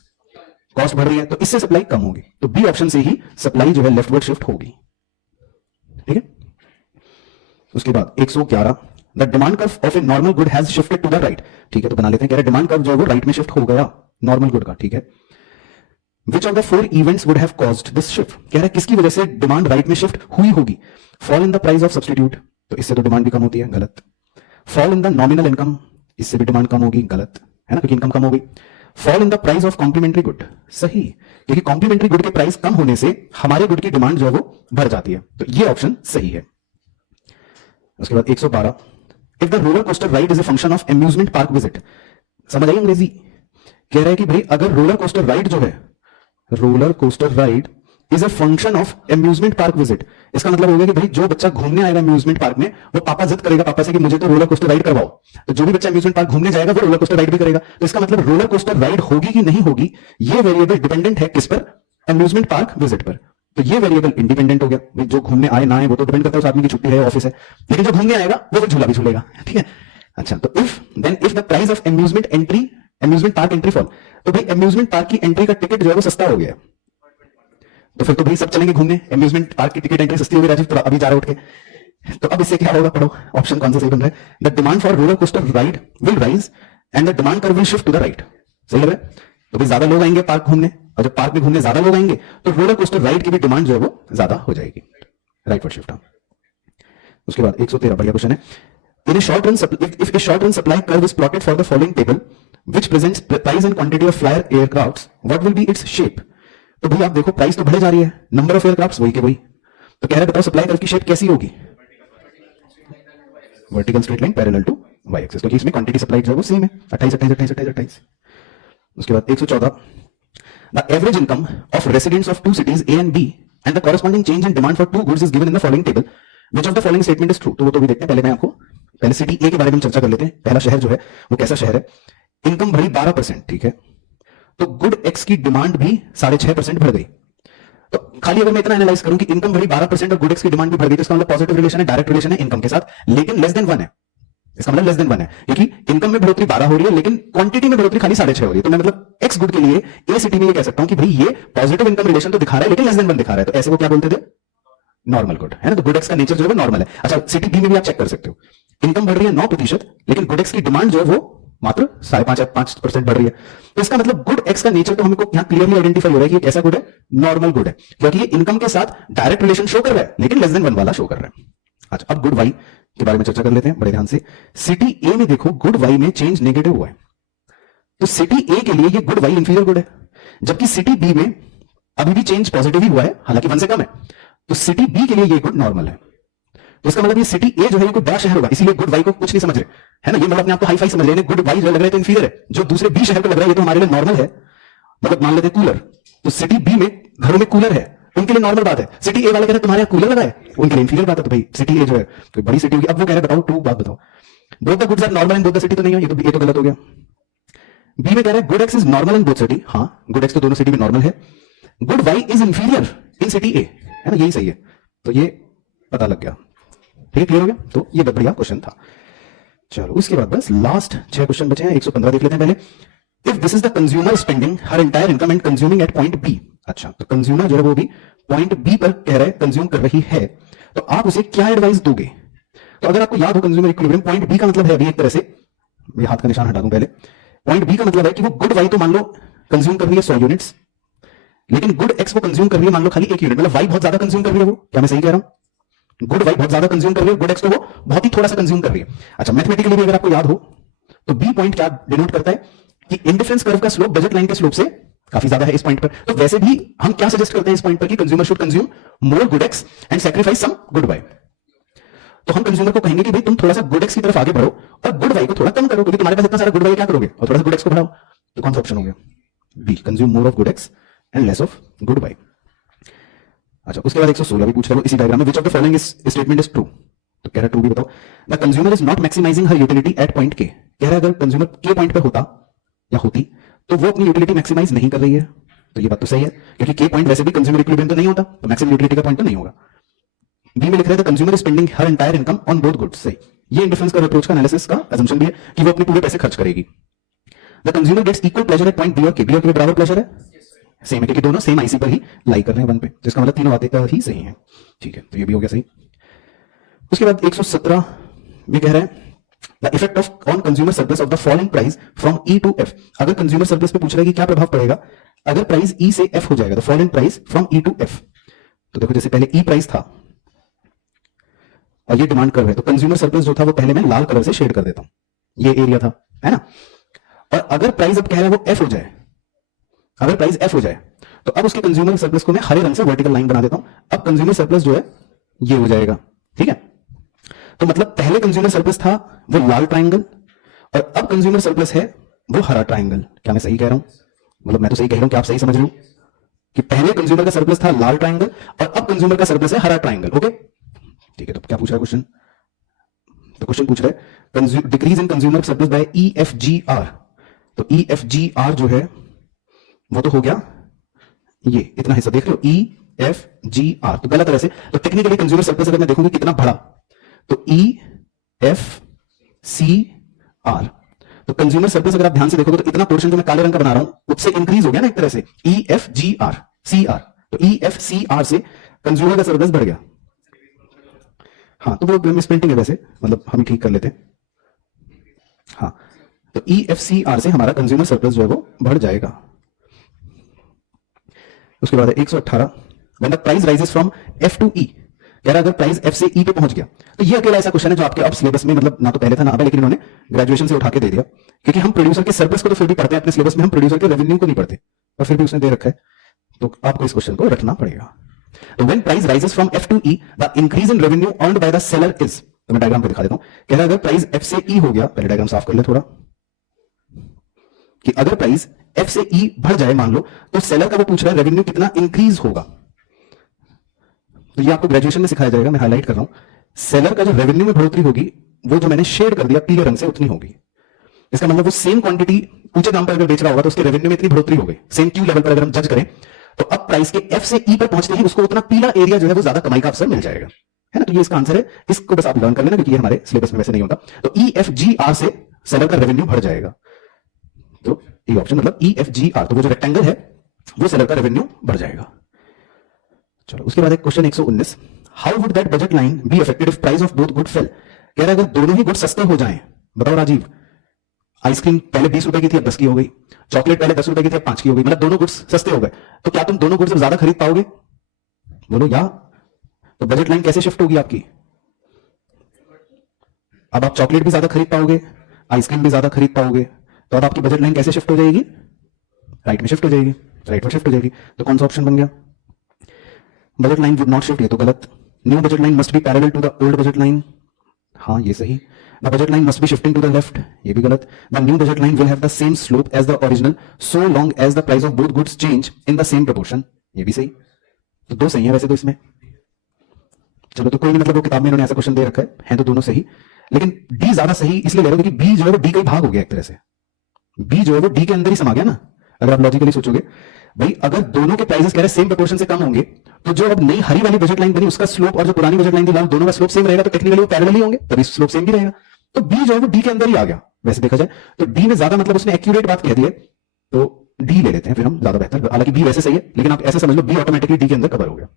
cost बढ़ रही है तो इससे सप्लाई कम होगी, तो बी ऑप्शन से ही सप्लाई जो है लेफ्टवर्ड शिफ्ट होगी, ठीक है। उसके बाद 111, the demand curve of a normal good has shifted to the right, ठीक है तो बना लेते हैं, कह रहा है डिमांड कर्व जो है वो राइट में शिफ्ट हो गया नॉर्मल गुड का, ठीक है। विच of the 4 events would have caused this shift, कह रहा है किसकी वजह से डिमांड राइट में शिफ्ट हुई होगी, fall in the price of substitute, तो इससे तो डिमांड भी कम होती है, गलत। Fall in the nominal income, इससे भी डिमांड कम होगी, गलत है ना, क्योंकि इनकम कम हो गई। Fall in the price of complementary good, सही, क्योंकि कॉम्प्लीमेंट्री गुड के प्राइस कम होने से हमारे गुड की डिमांड जो है वो बढ़ जाती है, तो ये ऑप्शन सही है। उसके बाद 112, if the roller coaster ride is a function of amusement park visit, समझ आई अंग्रेजी, कह रहा है कि भाई अगर रोलर कोस्टर राइड जो है, roller coaster ride is a function of amusement park visit, इसका मतलब होगा कि भाई जो बच्चा घूमने आएगा अम्यूजमेंट पार्क में, वो पापा जिद करेगा पापा से कि मुझे तो रोलर कोस्टर राइड करवाओ, तो जो भी बच्चा अम्यूजमेंट पार्क घूमने जाएगा वो रोलर कोस्टर राइड भी करेगा, तो इसका मतलब रोलर कोस्टर राइड होगी कि नहीं होगी, ये वेरिएबल डिपेंडेंट है किस पर, अम्यूजमेंट पार्क विजिट पर, तो ये वेरिएबल इंडिपेंडेंट हो गया, भाई जो घूमने आए ना आए वो तो डिपेंड करता है उस आदमी की छुट्टी है ऑफिस है, लेकिन जो घूमने आएगा वो फिर झूला भी झूलेगा, ठीक है। अच्छा तो if the price of amusement entry, amusement park entry fall, तो भाई अम्यूजमेंट पार्क की एंट्री का टिकट जो है वो सस्ता हो गया, तो फिर तो भाई सब चलेंगे घूमने, अम्यूजमेंट पार्क की टिकट एंट्री सस्ती हो गई राजीव, तो अभी जा रहे उठ के, तो अब इससे क्या होगा, पढ़ो ऑप्शन कौन सा सही बन रहा है, the demand for roller coaster ride will rise and the demand curve will shift to the right, सही लग रहा है, तो भाई ज्यादा लोग आएंगे पार्क घूमने, और जब पार्क में घूमने ज्यादा लोग आएंगे तो रोलर कोस्टर राइड की भी डिमांड जो है वो ज्यादा हो जाएगी, राइटवर्ड शिफ्ट। उसके बाद 113 बढ़िया क्वेश्चन है, in a short run if a short run supply curve is plotted for the following table which presents price and quantity of flyer aircrafts, what will be its shape, तो भाई आप देखो price तो बढ़े जा रही है, नंबर ऑफ एयरक्राफ्ट्स वही के वही, तो कह रहा है बताओ सप्लाई कर्व की शेप कैसी होगी, vertical straight line parallel to Y axis, तो इसमें क्वांटिटी सप्लाई जो है वो सेम है 28 28 28 28 28। उसके बाद 114, the average income of residents of 2 cities A and B and the corresponding change in demand for 2 goods is given in the following table, which of the following statement is true, तो वो तो भी देखते हैं, पहले मैं आपको पहले सिटी ए के बारे में चर्चा कर लेते हैं, पहला शहर जो है वो कैसा शहर है, इनकम बढ़ी 12%, ठीक है, तो गुड एक्स की डिमांड भी 6.5% बढ़ गई, तो खाली अगर मैं इतना एनालाइज करूं कि इनकम बढ़ी 12% और गुड एक्स की डिमांड भी बढ़ गई, तो इसका मतलब पॉजिटिव रिलेशन है, डायरेक्ट रिलेशन है इनकम के साथ, लेकिन लेस देन 1 है, इसका मतलब लेस देन 1 है, क्योंकि इनकम में बढ़ोतरी 12 हो रही है लेकिन क्वांटिटी में बढ़ोतरी खाली 6.5 हो रही है, तो मैं मतलब एक्स गुड के लिए ए सिटी में ये कह सकता हूं कि भाई ये पॉजिटिव इनकम रिलेशन तो दिखा रहा है लेकिन लेस देन 1 दिखा रहा है, तो ऐसे को क्या बोलते थे, नॉर्मल गुड है ना, तो गुड एक्स का नेचर जो है वो नॉर्मल है। अच्छा सिटी बी में भी आप चेक कर सकते हो, इनकम बढ़ रही है 9%, लेकिन गुड एक्स की डिमांड जो है वो मात्र 5.5% बढ़ रही है, तो इसका मतलब गुड एक्स का नेचर तो हमको यहां क्लियरली आइडेंटिफाई हो रहा है कि ये कैसा गुड है, नॉर्मल गुड है, क्योंकि ये इनकम के साथ डायरेक्ट रिलेशन शो कर रहा है लेकिन लेस देन 1 वाला शो कर रहा है। अच्छा अब गुड वाई के बारे में चर्चा कर लेते हैं बड़े ध्यान से, सिटी ए में देखो गुड वाई में चेंज नेगेटिव हुआ है, तो सिटी ए के लिए ये गुड वाई इंफीरियर गुड है, जबकि सिटी बी में अभी भी चेंज पॉजिटिव ही हुआ है, हालांकि 1 से कम है, तो सिटी बी के लिए ये गुड नॉर्मल है, तो इसका मतलब ये सिटी ए जो है ये कोई बड़ा शहर होगा, इसीलिए गुड वाई को कुछ नहीं समझ रहे है ना, ये मतलब अपने आपको हाई फाई समझ रहे हैं, गुड वाई जो लग रहा है तो इंफीरियर है, जो दूसरे बी शहर को लग रहा है ये तो हमारे लिए नॉर्मल है, मतलब मान लेते हैं कूलर, तो सिटी बी में घरों में कूलर है उनके लिए नॉर्मल बात है, सिटी ए वाले कह रहे हैं तुम्हारे यहाँ कूलर लगा है, उनके लिए इंफीरियर बात है, तो भाई सिटी ए जो है कोई बड़ी सिटी होगी। अब वो कह रहे हैं बताओ टू बात बताओ, both the goods are normal in both the city, तो नहीं है ये, तो ये तो गलत हो गया। बी में कह रहा है good X is normal in both city, हाँ गुड एक्स तो दोनों सिटी में नॉर्मल है, good Y is inferior in city A, है ना यही सही है, तो ये पता लग गया, ठीक है क्लियर हो गया, तो ये बढ़िया क्वेश्चन था। चलो उसके बाद बस लास्ट 6 क्वेश्चन बचे हैं, 115 देख लेते हैं पहले। If this is the consumer spending her entire income and consuming at point B. अच्छा, तो कंज्यूमर जो है वो भी पॉइंट बी पर कह रहा है, कंज्यूम कर रही है, तो आप उसे क्या एडवाइस दोगे? तो अगर आपको याद हो कंज्यूमर इक्विलिब्रियम, पॉइंट बी का मतलब है अभी एक तरह से, ये हाथ का निशान हटा दूं पहले, पॉइंट बी का मतलब है कि वो गुड वाई तो मान लो कंज्यूम कर रही है 100 यूनिट्स, लेकिन गुड एक्स वो कंज्यूम कर रही है मान लो खाली 1 यूनिट, मतलब वाई बहुत ज्यादा कंज्यूम कर रही है वो, क्या मैं सही कह रहा हूं? गुड वाई बहुत ज्यादा कंज्यूम कर रही है, गुड एक्स तो वो बहुत ही थोड़ा सा कंज्यूम कर रही है। अच्छा, मैथमेटिकली भी अगर आपको याद हो तो बी पॉइंट क्या डिनोट करता है कि इंडिफरेंस कर्व का स्लोप बजट लाइन के स्लोप से काफी ज्यादा है इस पॉइंट पर। तो वैसे भी हम क्या सजेस्ट करते हैं इस पॉइंट पर कि consumer should consume more good X and sacrifice some good Y. तो हम कंज्यूमर को कहेंगे कि भाई तुम थोड़ा सा गुड एक्स की तरफ आगे बढ़ो और गुड वाई को थोड़ा कम करो, क्योंकि तुम्हारे पास इतना सारा गुड वाई, क्या करोगे? और थोड़ा सा गुड एक्स को बढ़ाओ। तो कौन सा ऑप्शन हो गया? B, consume more of good X and less of good Y. अच्छा, उसके बाद 116 भी पूछ रहा है इसी डायग्राम में, which of the following statement is true? तो कह रहा है ट्रू भी बताओ। The consumer is not maximizing her utility at point K. कह रहा है अगर कंज्यूमर के पॉइंट पर होता या होती तो वो अपनी यूटिलिटी मैक्सिमाइज नहीं कर रही है। तो ये बात तो सही है, क्योंकि के पॉइंट वैसे भी कंज्यूमर इक्विलिब्रियम तो नहीं होता, तो मैक्सिमम यूटिलिटी का पॉइंट तो नहीं होगा। बी में लिख रहे थे consumer is spending her entire income on both goods. सही, ये इंडिफरेंस कर्व अप्रोच का एनालिसिस का असम्पशन भी है कि वो अपने पूरे पैसे खर्च करेगी। The consumer gets equal pleasure at point B और के। बी और के बराबर प्लेजर है, सेम है, क्योंकि दोनों सेम आईसी पर ही लाई कर रहे हैं 1 पे, तो इसका मतलब तीनों बातें ही सही हैं। ठीक है, तो ये भी हो गया सही। उसके बाद 117 में कह रहे हैं the effect of on consumer surplus of the following price from E to F. अगर कंज्यूमर सरप्लस पे पूछ रहा है कि क्या प्रभाव पड़ेगा अगर प्राइस ई से एफ हो जाएगा, the following price from E to F. तो देखो, जैसे पहले ई प्राइस था और ये डिमांड कर्व है, तो कंज्यूमर सरप्लस जो था वो पहले मैं लाल कलर से शेड कर देता हूं, ये एरिया था, है ना। और अगर प्राइस अब कह रहा है वो एफ हो जाए, अगर प्राइस एफ हो जाए तो अब उसके कंज्यूमर सरप्लस को मैं हरे रंग से वर्टिकल लाइन बना देता हूं। अब कंज्यूमर सरप्लस जो है ये हो जाएगा, ठीक है। तो मतलब पहले कंज्यूमर सरप्लस था वो लाल ट्राइंगल और अब कंज्यूमर सरप्लस है वो हरा ट्राइंगल। क्या मैं सही कह रहा हूं? मतलब मैं तो सही कह रहा हूं कि आप सही समझ रहे हो कि पहले कंज्यूमर का सरप्लस था लाल ट्राइंगल और अब कंज्यूमर का सरप्लस है हरा ट्राइंगल। ओके, ठीक है। तो क्या पूछ रहा है क्वेश्चन? तो क्वेश्चन पूछ रहा है decrease in consumer surplus by E F G R. तो ई एफ जी आर जो है वो तो हो गया ये इतना हिस्सा, देख लो ई एफ जी आर, तो गलत तरह से। तो टेक्निकली कंज्यूमर सरप्लस अगर मैं देखूंगी कितना बढ़ा, तो ई एफ सी आर, तो कंज्यूमर सरप्लस अगर आप ध्यान से देखोगे तो इतना पोर्शन जो मैं काले रंग का बना रहा हूं उससे इंक्रीज हो गया ना एक तरह से, E F G R C R. तो ई एफ सी आर से कंज्यूमर का सरप्लस बढ़ गया। हाँ, तो वो मिसप्रिंटिंग है वैसे, मतलब हम ठीक कर लेते हैं। हाँ, तो ई एफ सी आर से हमारा कंज्यूमर सरप्लस जो है वो बढ़ जाएगा। उसके बाद 118 when the price rises from F to E. कह रहा अगर प्राइस एफ से ई पे पहुंच गया, तो ये अकेला ऐसा क्वेश्चन है जो आपके अब सिलेबस में, मतलब ना तो पहले था ना अब है, लेकिन इन्होंने ग्रेजुएशन से उठा के दे दिया, क्योंकि हम प्रोड्यूसर के सरप्लस को तो फिर भी पढ़ते हैं अपने सिलेबस में, हम प्रोड्यूसर के रेवेन्यू को नहीं पढ़ते, और फिर भी उसने दे रखा है, तो आपको इस क्वेश्चन को रखना पड़ेगा। तो when price rises from F to E the increase in revenue earned by the seller is. तो मैं डायग्राम पे दिखा देता हूं। कह रहा अगर प्राइस एफ से ई हो गया, पहले डायग्राम साफ कर ले थोड़ा, कि अगर प्राइस एफ से ई बढ़ जाए मान लो, तो सेलर का वो पूछ रहा है रेवेन्यू कितना इंक्रीज होगा। तो ये आपको ग्रेजुएशन में सिखाया जाएगा, मैं हाईलाइट कर रहा हूं। सेलर का जो रेवेन्यू में बढ़ोतरी होगी वो जो मैंने शेड कर दिया पीले रंग से उतनी होगी। इसका मतलब वो सेम क्वांटिटी ऊंचे दाम पर अगर बेच रहा होगा तो उसके रेवेन्यू में इतनी बढ़ोतरी हो गई। सेम क्यू लेवल पर अगर हम जज करें तो अब प्राइस के एफ से ई पर पहुंचते ही उसको उतना पीला एरिया जो है वो ज्यादा कमाई का अवसर मिल जाएगा, है ना। तो ये इसका आंसर है, इसको बस आप लर्न कर लेना क्योंकि ये हमारे सिलेबस में वैसे नहीं होता। तो ई एफ जी आर से सेलर का रेवेन्यू बढ़ जाएगा, तो ये ऑप्शन मतलब ई एफ जी आर, तो वो जो रेक्टेंगल है वो सेलर का रेवेन्यू बढ़ जाएगा। चलो, उसके बाद एक question 119 how would that budget line be affected if price of both good fail. कह रहा है अगर दोनों ही गुड सस्ते हो जाएं, बताओ राजीव, आइसक्रीम पहले 20 रुपए की थी अब 10 की हो गई, चॉकलेट पहले 10 रुपए की थी अब 5 की हो गई, मतलब दोनों गुड्स सस्ते हो गए, तो क्या तुम दोनों गुड्स अब ज्यादा खरीद पाओगे? बोलो या। तो बजट लाइन कैसे शिफ्ट होगी आपकी? अब आप चॉकलेट भी ज्यादा खरीद पाओगे, आइसक्रीम भी ज्यादा खरीद पाओगे, तो अब आपकी बजट लाइन कैसे शिफ्ट हो जाएगी? राइट में शिफ्ट हो जाएगी, राइट में शिफ्ट हो जाएगी। तो कौन सा ऑप्शन बन गया? Budget line would not shift, ये तो गलत। New budget line must be parallel to the old budget line, हाँ ये सही। The budget line must be shifting to the left, ये भी गलत। The new budget line will have the same slope as the original so long as the price of both goods change in the same proportion, ये भी सही। तो दो सही है वैसे तो इसमें। चलो, तो कोई नहीं, मतलब वो किताब में इन्होंने ऐसा क्वेश्चन दे रखा है तो दोनों सही, लेकिन डी ज्यादा सही इसलिए ले रहे हो क्योंकि बी जो है वो डी का भाग हो गया एक तरह से, बी जो है वो डी के अंदर ही समा गया ना। अगर आप लॉजिकली सोचोगे भाई, अगर दोनों के प्राइसेस कह रहे सेम प्रोपोर्शन से कम होंगे, तो जो अब नई हरी वाली बजट लाइन बनी उसका स्लोप और जो पुरानी बजट लाइन थी दोनों का स्लोप सेम रहेगा, तो टेक्निकली वो पैरेलल ही होंगे, तभी स्लोप सेम भी रहेगा। तो बी जो है वो डी के अंदर ही आ गया, वैसे देखा जाए तो डी में ज्यादा मतलब उसने एक्यूरेट बात कह दी है, तो डी ले लेते हैं फिर हम, ज्यादा बेहतर। हालांकि बी वैसे सही है, लेकिन आप ऐसे समझ लो बी ऑटोमेटिकली डी के अंदर कवर हो गया।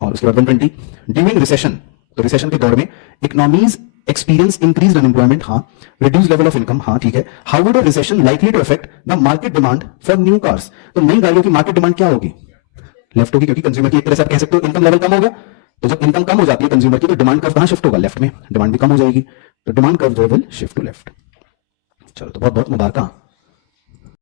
और उसके बाद 120, ड्यूरिंग रिसेशन, तो रिसेशन के दौर में इकोनॉमीज एक्सपीरियंस इंक्रीज अनएम्प्लॉयमेंट, हाँ, रिड्यूस लेवल ऑफ इनकम, हाँ ठीक है। How would a recession likely to affect the market demand for new cars, तो नई गाड़ियों की मार्केट डिमांड क्या होगी, लेफ्ट होगी, क्योंकि कंज्यूमर की एक तरह से आप कह सकते हो इनकम लेवल कम हो गया, तो जब इनकम कम हो जाती है कंज्यूमर की तो डिमांड कर्व कहां शिफ्ट होगा, लेफ्ट में, डिमांड भी कम हो जाएगी, तो डिमांड कर्व जो है विल शिफ्ट टू लेफ्ट। चलो तो बहुत बहुत मुबारक।